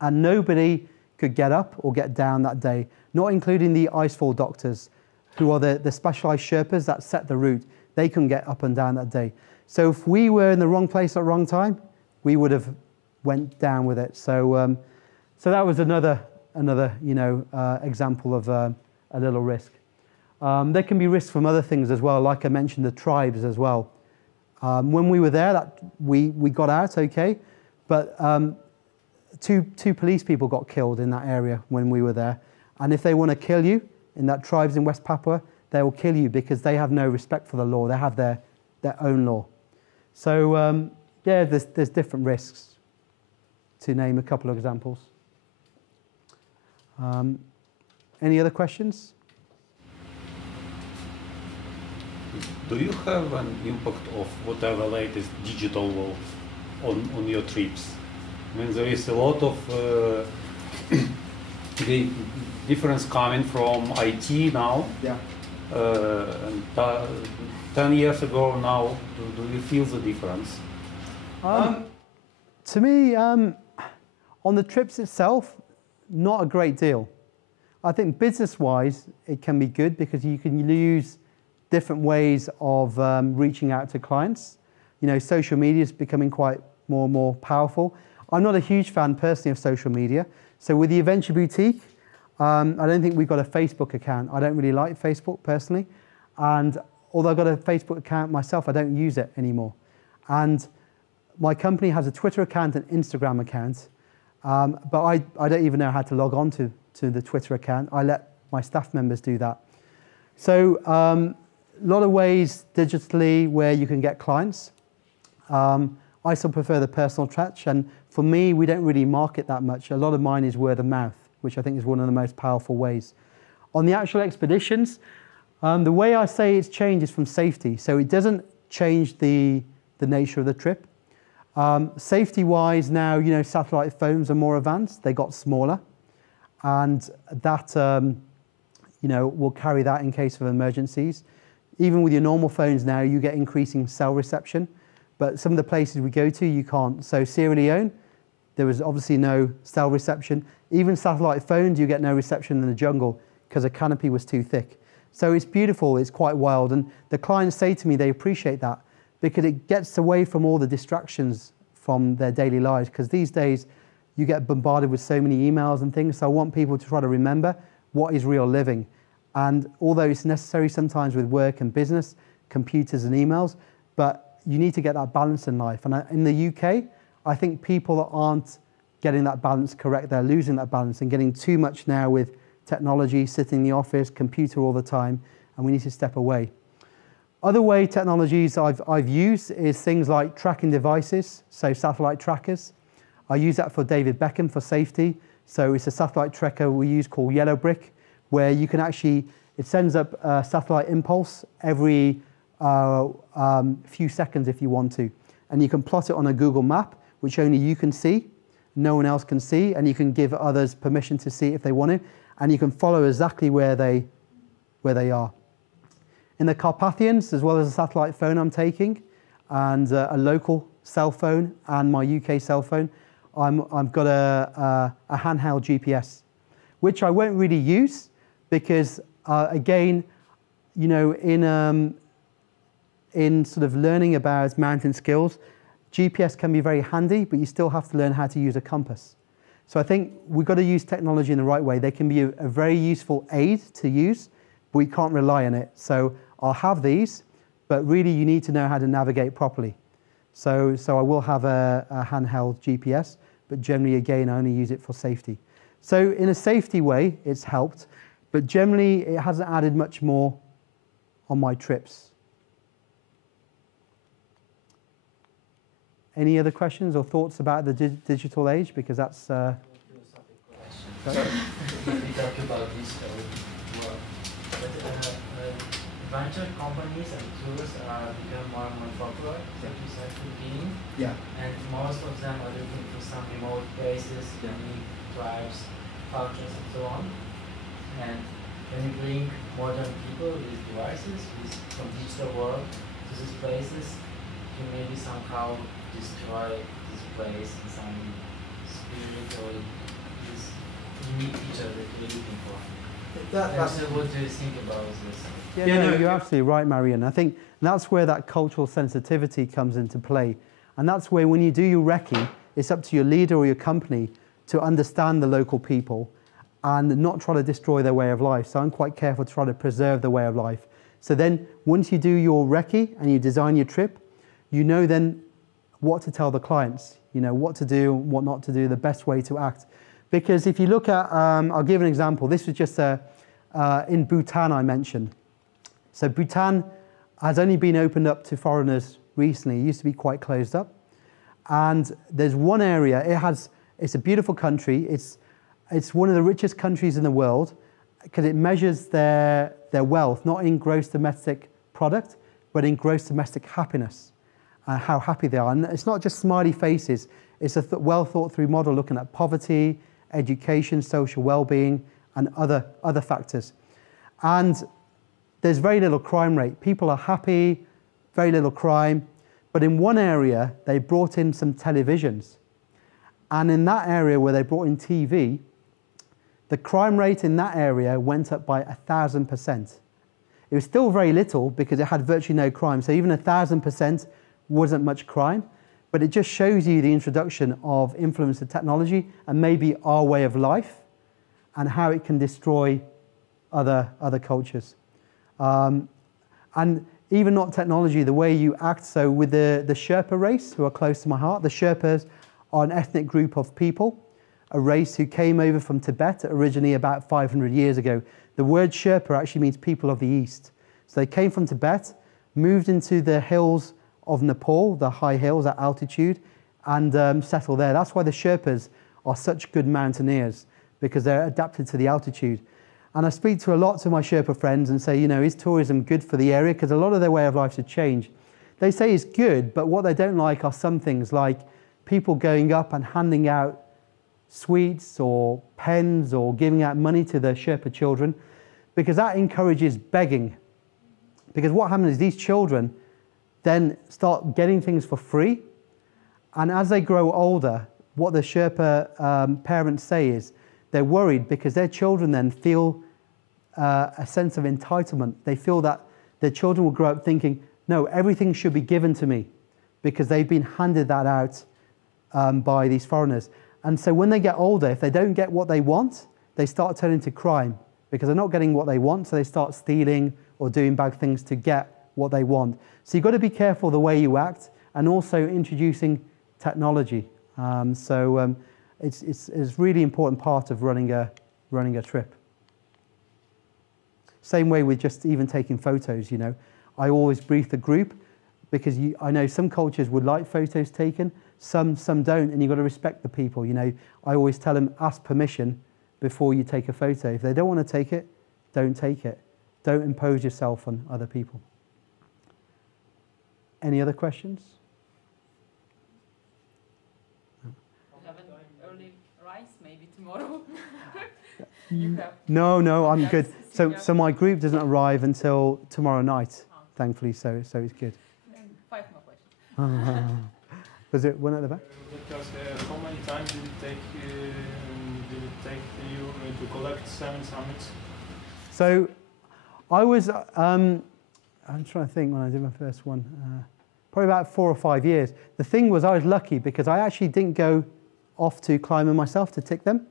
And nobody could get up or get down that day, not including the icefall doctors, who are the specialized Sherpas that set the route. They couldn't get up and down that day. So if we were in the wrong place at the wrong time, we would have went down with it. So, so that was another example of a little risk. There can be risks from other things as well, like I mentioned, the tribes as well. When we were there, we got out okay, but two police people got killed in that area when we were there. And if they want to kill you in that tribes in West Papua, they will kill you because they have no respect for the law. They have their own law. So yeah, there's different risks, to name a couple of examples. Any other questions? Do you have an impact of whatever latest digital law on your trips? I mean, there is a lot of the difference coming from IT now. Yeah. And 10 years ago now, do you feel the difference? To me, on the trips itself, not a great deal. I think business-wise, it can be good because you can use different ways of reaching out to clients. You know, social media is becoming quite more and more powerful. I'm not a huge fan personally of social media. So with the Adventure Boutique, I don't think we've got a Facebook account. I don't really like Facebook personally. And although I've got a Facebook account myself, I don't use it anymore. And my company has a Twitter account and Instagram account, but I don't even know how to log on to the Twitter account. I let my staff members do that. So a lot of ways digitally where you can get clients. I still prefer the personal touch, and for me, we don't really market that much. A lot of mine is word of mouth, which I think is one of the most powerful ways. On the actual expeditions, the way I say it's changed is from safety. So it doesn't change the nature of the trip. Safety-wise now, you know, satellite phones are more advanced. They got smaller, and that, you know, will carry that in case of emergencies. Even with your normal phones now, you get increasing cell reception, but some of the places we go to, you can't. So Sierra Leone, there was obviously no cell reception. Even satellite phones, you get no reception in the jungle because the canopy was too thick. So it's beautiful, it's quite wild, and the clients say to me they appreciate that because it gets away from all the distractions from their daily lives, because these days you get bombarded with so many emails and things, so I want people to try to remember what is real living. And although it's necessary sometimes with work and business, computers and emails, but you need to get that balance in life. And in the UK, I think people aren't getting that balance correct. They're losing that balance and getting too much now with technology, sitting in the office, computer all the time, and we need to step away. Other way technologies I've used is things like tracking devices, so satellite trackers. I use that for David Beckham for safety. So it's a satellite tracker we use called Yellow Brick, where you can actually, it sends up a satellite impulse every few seconds if you want to. And you can plot it on a Google map, which only you can see, no one else can see, and you can give others permission to see if they want to, and you can follow exactly where they are. In the Carpathians, as well as a satellite phone I'm taking, and a local cell phone and my UK cell phone, I've got a handheld GPS, which I won't really use because, again, you know, in sort of learning about mountain skills, GPS can be very handy, but you still have to learn how to use a compass. So I think we've got to use technology in the right way. They can be a very useful aid to use, but we can't rely on it. So I'll have these, but really you need to know how to navigate properly. So I will have a handheld GPS, but generally, again, I only use it for safety. So in a safety way, it's helped, but generally, it hasn't added much more on my trips. Any other questions or thoughts about the digital age? Because that's... We talked about this work, but venture companies and tours are becoming more and more popular, like you said at the beginning. Yeah. And most of them are looking for some remote places, unique tribes, cultures, and so on. And when you bring modern people with devices from digital world to these places, you maybe somehow destroy this place in some spirit or this unique feature that you're looking for. So what do you think about this? Yeah, no, you're absolutely right, Marian. I think that's where that cultural sensitivity comes into play. And that's where when you do your recce, it's up to your leader or your company to understand the local people and not try to destroy their way of life. So I'm quite careful to try to preserve the way of life. So then once you do your recce and you design your trip, you know then what to tell the clients, you know, what to do, what not to do, the best way to act. Because if you look at, I'll give an example. This was just in Bhutan I mentioned. So Bhutan has only been opened up to foreigners recently. It used to be quite closed up. And there's one area, it's a beautiful country. It's one of the richest countries in the world because it measures their wealth, not in gross domestic product, but in gross domestic happiness, how happy they are. And it's not just smiley faces. It's a well thought through model looking at poverty, education, social well-being, and other factors. And there's very little crime rate. People are happy, very little crime. But in one area, they brought in some televisions. And in that area where they brought in TV, the crime rate in that area went up by 1,000%. It was still very little because it had virtually no crime. So even 1,000% wasn't much crime. But it just shows you the introduction of influence of technology and maybe our way of life and how it can destroy other cultures. And even not technology, the way you act. So with the Sherpa race, who are close to my heart, the Sherpas are an ethnic group of people, a race who came over from Tibet originally about 500 years ago. The word Sherpa actually means people of the East. So they came from Tibet, moved into the hills of Nepal, the high hills at altitude, and settled there. That's why the Sherpas are such good mountaineers, because they're adapted to the altitude. And I speak to a lot of my Sherpa friends and say, you know, is tourism good for the area? Because a lot of their way of life should change. They say it's good, but what they don't like are some things like people going up and handing out sweets or pens or giving out money to the Sherpa children, because that encourages begging. Because what happens is these children then start getting things for free. And as they grow older, what the Sherpa parents say is they're worried because their children then feel a sense of entitlement. They feel that their children will grow up thinking, no, everything should be given to me because they've been handed that out by these foreigners. And so when they get older, if they don't get what they want, they start turning to crime because they're not getting what they want, so they start stealing or doing bad things to get what they want. So you've got to be careful the way you act and also introducing technology. It's a really important part of running a trip. Same way with just even taking photos, you know. I always brief the group because I know some cultures would like photos taken, some don't, and you've got to respect the people, you know. I always tell them, ask permission before you take a photo. If they don't want to take it, don't take it. Don't impose yourself on other people. Any other questions? Have an early rise, maybe tomorrow. No, I'm good. So my group doesn't arrive until tomorrow night, thankfully. So it's good. 5 more questions. Was it one at the back? Because how many times did it take you to collect 7 summits? So I was, I'm trying to think when I did my first one, probably about 4 or 5 years. The thing was I was lucky because I actually didn't go off to climb them myself to tick them.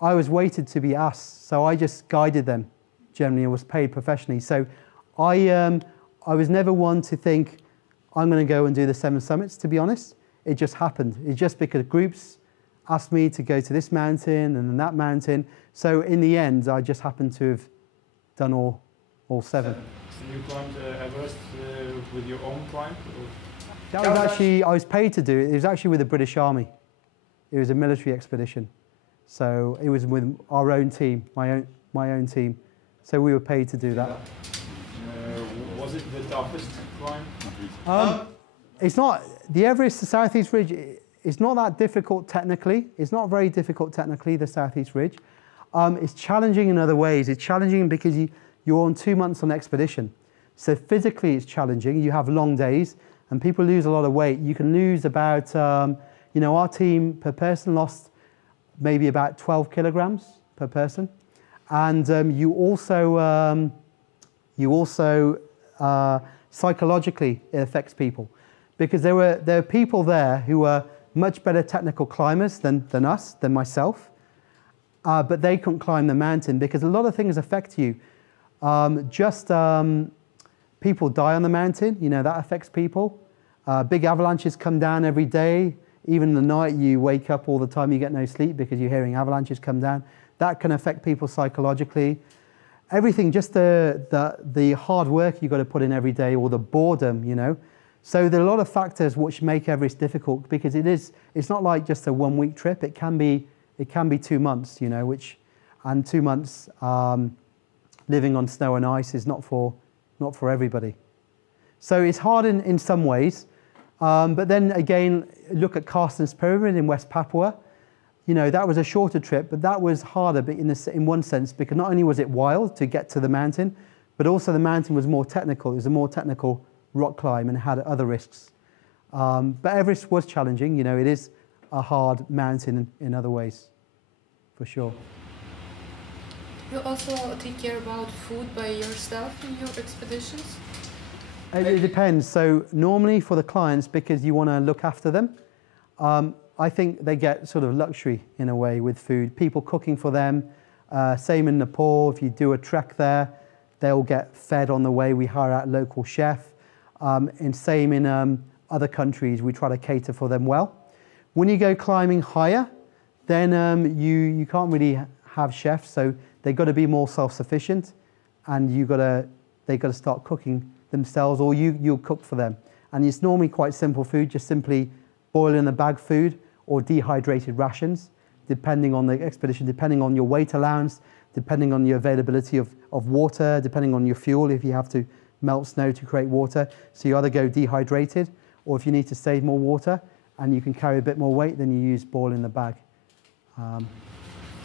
I was waited to be asked, so I just guided them generally and was paid professionally. So I was never one to think, I'm going to go and do the 7 summits, to be honest. It just happened. It's just because groups asked me to go to this mountain and then that mountain. So in the end, I just happened to have done all 7. So you climbed Everest with your own climb? That was actually, I was paid to do it. It was actually with the British Army. It was a military expedition. So it was with our own team, my own team. So we were paid to do that. Was it the toughest climb? It's not, the Everest, the Southeast Ridge, it's not that difficult technically. It's not very difficult technically, the Southeast Ridge. It's challenging in other ways. It's challenging because you're on 2 months on expedition. So physically it's challenging. You have long days and people lose a lot of weight. You can lose about, you know, our team per person lost maybe about 12 kilograms per person. And you also psychologically, it affects people. Because there were people there who were much better technical climbers than us, than myself, but they couldn't climb the mountain because a lot of things affect you. People die on the mountain, you know, that affects people. Big avalanches come down every day. Even in the night, you wake up all the time, you get no sleep because you're hearing avalanches come down. That can affect people psychologically. Everything, just the hard work you've got to put in every day, or the boredom, you know. So there are a lot of factors which make Everest difficult, because it's not like just a 1 week trip. It can be 2 months, you know, and 2 months living on snow and ice is not for everybody. So it's hard in some ways, but then again, look at Carsten's Pyramid in West Papua. You know, that was a shorter trip, but that was harder, but in one sense, because not only was it wild to get to the mountain, but also the mountain was more technical. It was a more technical rock climb and had other risks. But Everest was challenging. You know, it is a hard mountain in other ways, for sure. You also take care about food by yourself in your expeditions? It depends. So normally for the clients, because you want to look after them, I think they get sort of luxury in a way with food. People cooking for them. Same in Nepal. If you do a trek there, they'll get fed on the way. We hire out a local chef. And same in other countries, we try to cater for them well. When you go climbing higher, then you can't really have chefs, so they've got to be more self-sufficient, and they've got to start cooking themselves, or you'll cook for them. And it's normally quite simple food, just simply boil in the bag food or dehydrated rations, depending on the expedition, depending on your weight allowance, depending on your availability of water, depending on your fuel, if you have to melt snow to create water. So you either go dehydrated, or if you need to save more water and you can carry a bit more weight, then you use boil in the bag.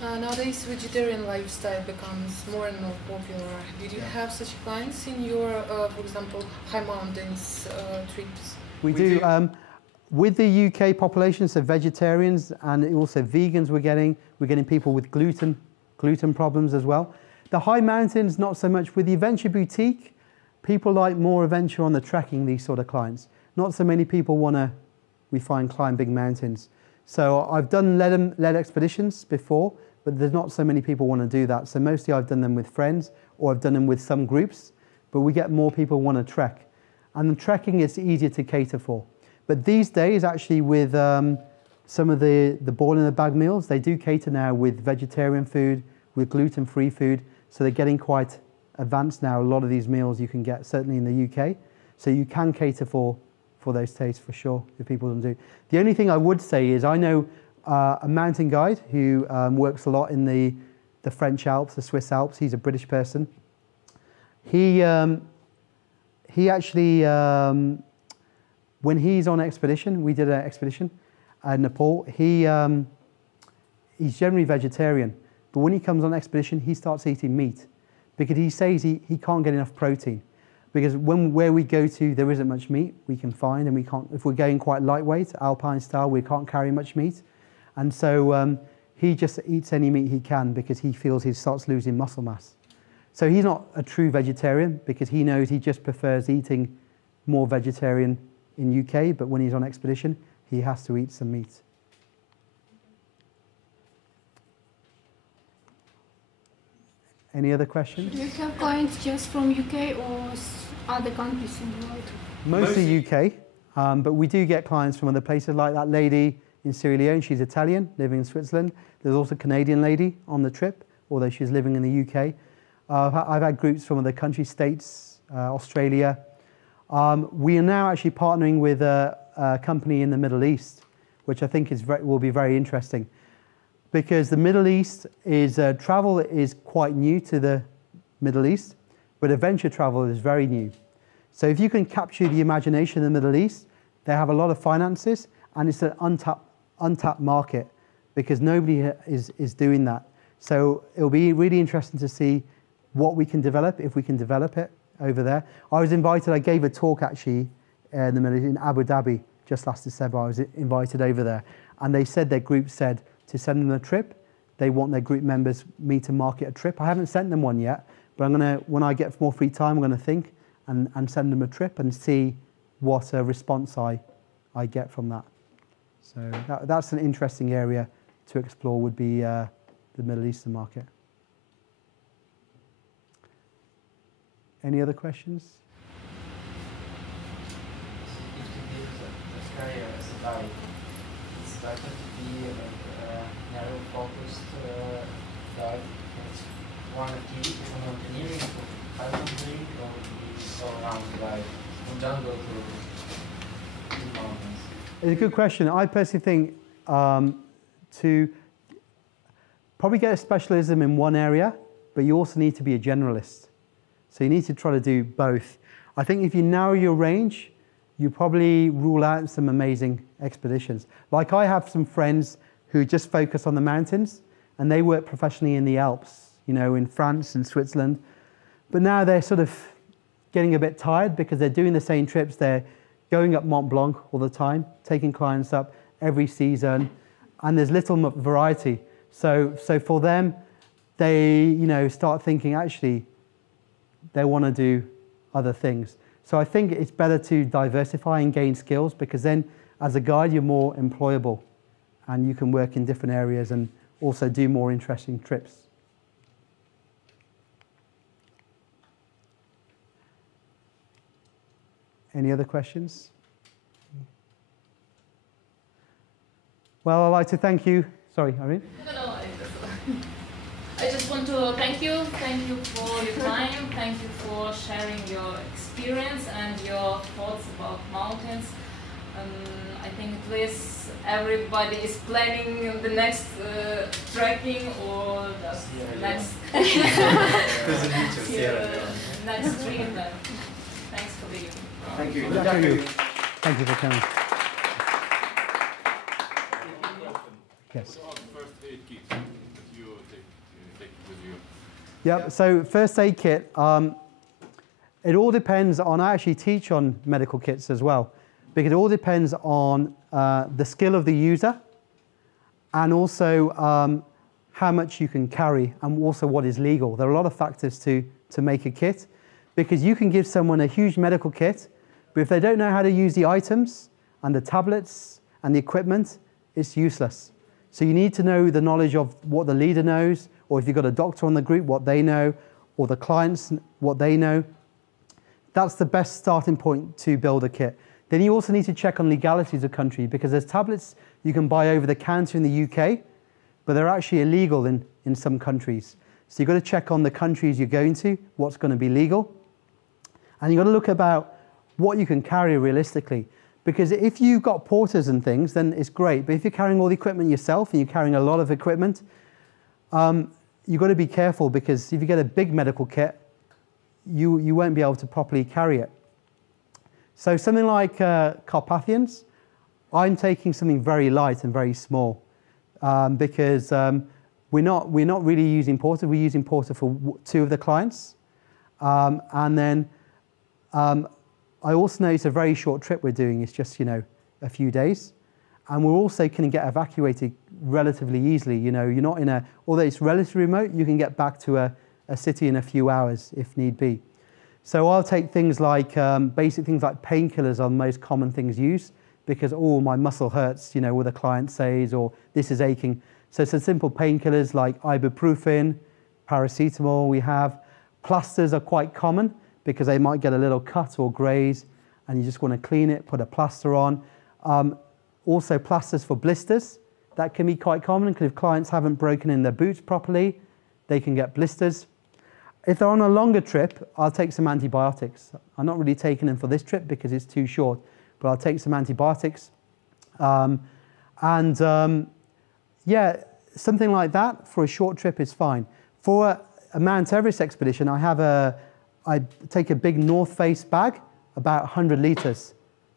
Nowadays, vegetarian lifestyle becomes more and more popular. Did you have such clients in your, for example, high mountains trips? We do. With the UK population, so vegetarians and also vegans, we're getting people with gluten problems as well. The high mountains, not so much. With the adventure boutique, people like more adventure on the trekking, these sort of clients. Not so many people we find, climb big mountains. So I've done led expeditions before, but there's not so many people want to do that. So mostly I've done them with friends, or I've done them with some groups, but we get more people want to trek. And the trekking is easier to cater for. But these days, actually, with some of the boil in the bag meals, they do cater now with vegetarian food, with gluten-free food. So they're getting quite advanced now. A lot of these meals you can get, certainly in the UK. So you can cater for those tastes, for sure, if people don't do. The only thing I would say is I know a mountain guide who works a lot in the French Alps, the Swiss Alps. He's a British person. He actually, when he's on expedition, we did an expedition in Nepal, he's generally vegetarian. But when he comes on expedition, he starts eating meat, because he says he can't get enough protein. Because where we go to, there isn't much meat we can find, and we can't, if we're going quite lightweight, alpine style, we can't carry much meat. And so he just eats any meat he can, because he feels he starts losing muscle mass. So he's not a true vegetarian, because he knows he just prefers eating more vegetarian in UK, but when he's on expedition, he has to eat some meat. Any other questions? Do you have clients just from UK or other countries in the world? Mostly UK, but we do get clients from other places, like that lady in Sierra Leone. She's Italian, living in Switzerland. There's also a Canadian lady on the trip, although she's living in the UK. I've had groups from other countries, States, Australia. We are now actually partnering with a company in the Middle East, which I think will be very interesting. Because the Middle East travel is quite new to the Middle East, but adventure travel is very new. So if you can capture the imagination in the Middle East, they have a lot of finances, and it's an untapped market, because nobody is doing that. So it'll be really interesting to see what we can develop, if we can develop it over there. I was invited, I gave a talk actually in the Middle East, in Abu Dhabi just last December. I was invited over there, and they said, their group said, to send them a trip, they want their group members, me to market a trip. I haven't sent them one yet, but when I get more free time, I'm going to think and send them a trip and see what response I get from that. So that's an interesting area to explore, would be the Middle Eastern market. Any other questions? If to give like it's better to be like narrow focused guide. It's one activity from mountaineering to husbandry or go around like from jungle to mountains. It's a good question. I personally think to probably get a specialism in one area, but you also need to be a generalist. So you need to try to do both. I think if you narrow your range, you probably rule out some amazing expeditions. Like I have some friends who just focus on the mountains and they work professionally in the Alps, you know, in France and Switzerland. But now they're sort of getting a bit tired because they're doing the same trips. They're going up Mont Blanc all the time, taking clients up every season, and there's little variety. So for them, they, you know, start thinking actually they want to do other things. So I think it's better to diversify and gain skills, because then as a guide you're more employable and you can work in different areas and also do more interesting trips. Any other questions? Well, I'd like to thank you. Sorry, Irene? No, I just want to thank you. Thank you for your time. Thank you for sharing your experience and your thoughts about mountains. I think at least everybody is planning the next trekking or the next next trip. Thanks for being. Thank you. Thank you. Thank you for coming. Yes. First aid kit that you take with you. Yeah, so first aid kit, it all depends on, I actually teach on medical kits as well, because it all depends on the skill of the user and also how much you can carry and also what is legal. There are a lot of factors to make a kit, because you can give someone a huge medical kit, but if they don't know how to use the items and the tablets and the equipment, it's useless. So you need to know the knowledge of what the leader knows, or if you've got a doctor on the group, what they know, or the clients, what they know. That's the best starting point to build a kit. Then you also need to check on legalities of country, because there's tablets you can buy over the counter in the UK, but they're actually illegal in some countries. So you've got to check on the countries you're going to, what's going to be legal. And you've got to look about what you can carry realistically. Because if you've got porters and things, then it's great. But if you're carrying all the equipment yourself and you're carrying a lot of equipment, you've got to be careful, because if you get a big medical kit, you won't be able to properly carry it. So something like Carpathians, I'm taking something very light and very small, because we're not really using porter. We're using porter for 2 of the clients, and then I also know it's a very short trip we're doing. It's just, you know, a few days. And we're also going to get evacuated relatively easily. You know, you're not in a, although it's relatively remote, you can get back to a city in a few hours if need be. So I'll take things like, basic things like painkillers are the most common things used, because, oh, my muscle hurts, you know, what the client says, or this is aching. So some simple painkillers like ibuprofen, paracetamol we have. Plasters are quite common, because they might get a little cut or graze and you just want to clean it, put a plaster on. Also plasters for blisters, that can be quite common, because if clients haven't broken in their boots properly, they can get blisters. If they're on a longer trip, I'll take some antibiotics. I'm not really taking them for this trip because it's too short, but I'll take some antibiotics. Yeah, something like that for a short trip is fine. For a Mount Everest expedition, I take a big North Face bag, about 100 litres,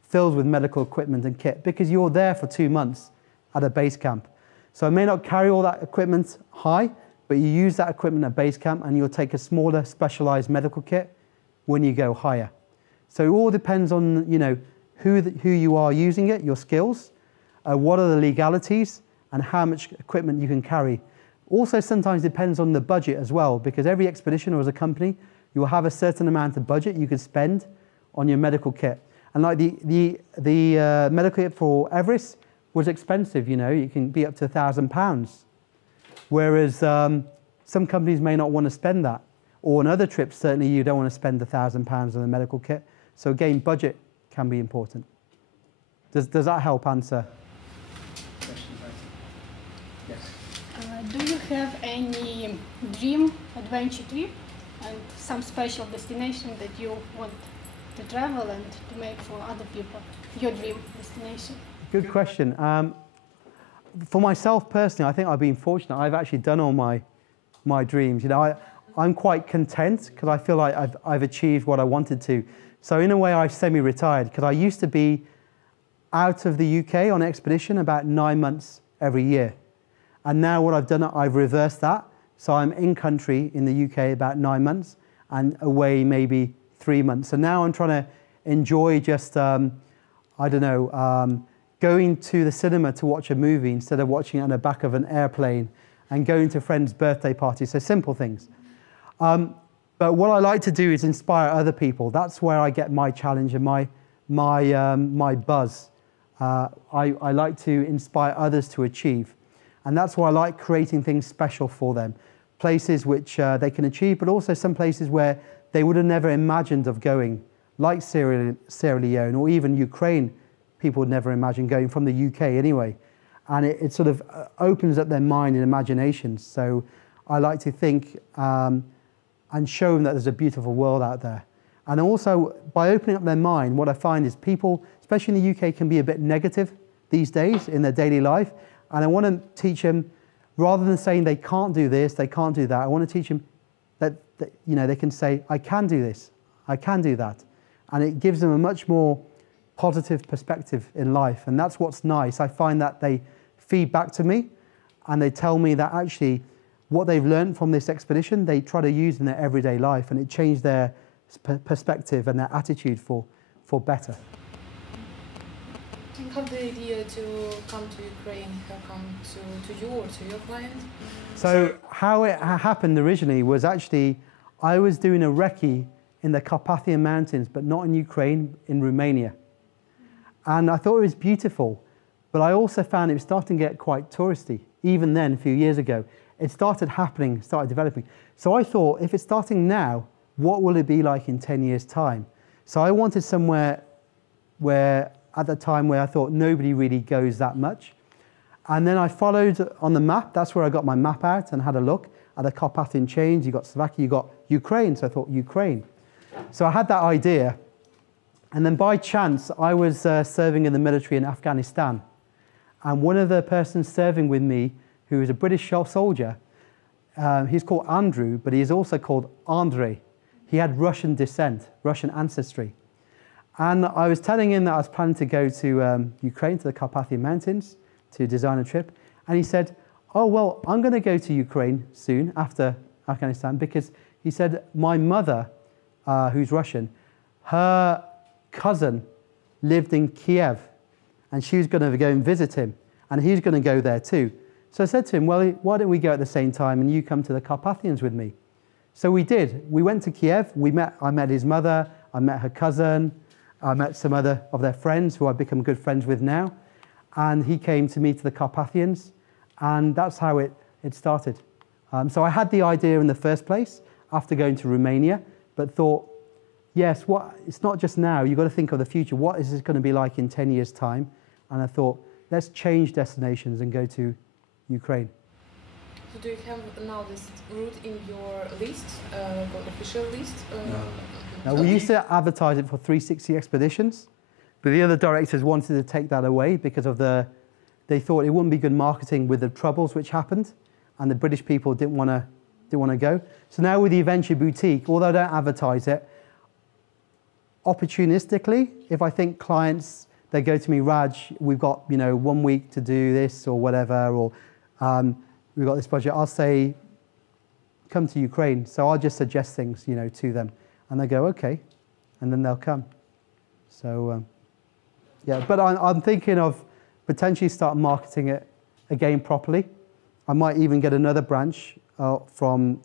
filled with medical equipment and kit, because you're there for 2 months at a base camp. So I may not carry all that equipment high, but you use that equipment at base camp, and you'll take a smaller specialised medical kit when you go higher. So it all depends on, you know, who you are using it, your skills, what are the legalities, and how much equipment you can carry. Also sometimes depends on the budget as well, because every expedition or as a company, you will have a certain amount of budget you can spend on your medical kit. And like the medical kit for Everest was expensive, you know, it can be up to £1,000. Whereas some companies may not want to spend that. Or on other trips, certainly you don't want to spend £1,000 on a medical kit. So again, budget can be important. Does that help answer? Yes. Do you have any dream adventure trip and some special destination that you want to travel and to make for other people? Your dream destination? Good question. For myself personally, I think I've been fortunate. I've actually done all my dreams. You know, I'm quite content because I feel like I've achieved what I wanted to. So in a way, I semi-retired because I used to be out of the UK on expedition about 9 months every year. And now what I've done, I've reversed that. So I'm in country in the UK about 9 months and away maybe 3 months. So now I'm trying to enjoy just, I don't know, going to the cinema to watch a movie instead of watching it on the back of an airplane, and going to friends' birthday parties, so simple things. But what I like to do is inspire other people. That's where I get my challenge and my buzz. I like to inspire others to achieve. And that's why I like creating things special for them. Places which they can achieve, but also some places where they would have never imagined of going, like Sierra Leone or even Ukraine. People would never imagine going from the UK anyway. And it sort of opens up their mind and imagination. So I like to think and show them that there's a beautiful world out there. And also, by opening up their mind, what I find is people, especially in the UK, can be a bit negative these days in their daily life. And I want to teach them, rather than saying they can't do this, they can't do that, I want to teach them that you know, they can say, I can do this, I can do that. And it gives them a much more positive perspective in life. And that's what's nice. I find that they feed back to me and they tell me that actually what they've learned from this expedition, they try to use in their everyday life, and it changed their perspective and their attitude for better. And how the idea to come to Ukraine have come to you or to your client? So how it happened originally was actually, I was doing a recce in the Carpathian Mountains, but not in Ukraine, in Romania. And I thought it was beautiful, but I also found it was starting to get quite touristy. Even then, a few years ago, it started happening, started developing. So I thought, if it's starting now, what will it be like in 10 years' time? So I wanted somewhere where, at the time, where I thought nobody really goes that much. And then I followed on the map. That's where I got my map out and had a look at the Carpathian chains. You got Slovakia, you got Ukraine. So I thought Ukraine. So I had that idea. And then by chance, I was serving in the military in Afghanistan. And one of the persons serving with me, who is a British soldier, he's called Andrew, but he is also called Andrei. He had Russian descent, Russian ancestry. And I was telling him that I was planning to go to Ukraine, to the Carpathian Mountains, to design a trip. And he said, oh, well, I'm going to go to Ukraine soon after Afghanistan, because he said, my mother, who's Russian, her cousin lived in Kiev, and she was going to go and visit him, and he's going to go there too. So I said to him, well, why don't we go at the same time and you come to the Carpathians with me? So we did. We went to Kiev. I met his mother. I met her cousin. I met some other of their friends who I've become good friends with now. And he came to me to the Carpathians. And that's how it started. So I had the idea in the first place after going to Romania, but thought, yes, it's not just now. You've got to think of the future. What is this going to be like in 10 years' time? And I thought, let's change destinations and go to Ukraine. So do you have now this route in your list, official list? Now, we used to advertise it for 360 expeditions, but the other directors wanted to take that away because of they thought it wouldn't be good marketing with the troubles which happened, and the British people didn't want to go. So now with the Adventure Boutique, although I don't advertise it, opportunistically, if I think clients, they go to me, Raj, we've got 1 week to do this or whatever, or we've got this budget, I'll say, come to Ukraine. So I'll just suggest things, to them. And they go, okay. And then they'll come. So, yeah, but I'm thinking of potentially start marketing it again properly. I might even get another branch from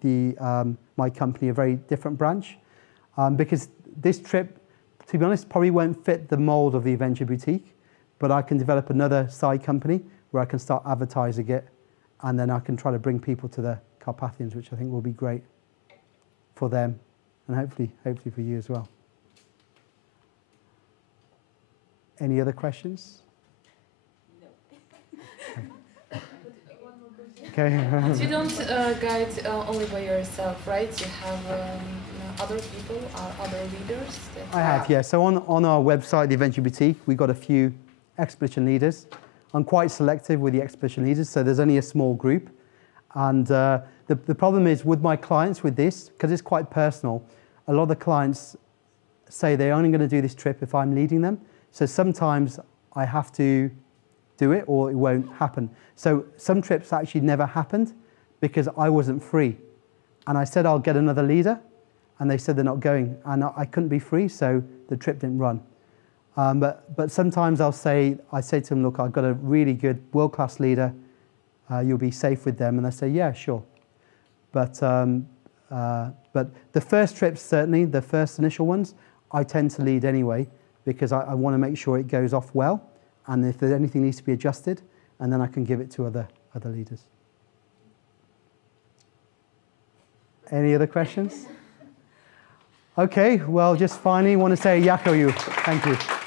my company, a very different branch, because this trip, to be honest, probably won't fit the mold of the Adventure Boutique, but I can develop another side company where I can start advertising it, and then I can try to bring people to the Carpathians, which I think will be great for them, and hopefully for you as well. Any other questions? Okay. But you don't guide only by yourself, right? You have other people, other leaders? I have, yeah. So on our website, the Adventure Boutique, we've got a few expedition leaders. I'm quite selective with the expedition leaders, so there's only a small group. And the problem is with my clients with this, because it's quite personal, a lot of the clients say they're only going to do this trip if I'm leading them. So sometimes I have to do it or it won't happen. So some trips actually never happened because I wasn't free. And I said, I'll get another leader. And they said they're not going. And I couldn't be free, so the trip didn't run. But sometimes I say to them, look, I've got a really good world-class leader. You'll be safe with them. And they say, yeah, sure. But the first trips, certainly, the first initial ones, I tend to lead anyway because I want to make sure it goes off well. And if there's anything needs to be adjusted, and then I can give it to other leaders. Any other questions? Okay, well, just finally want to say Yakoyu. Thank you.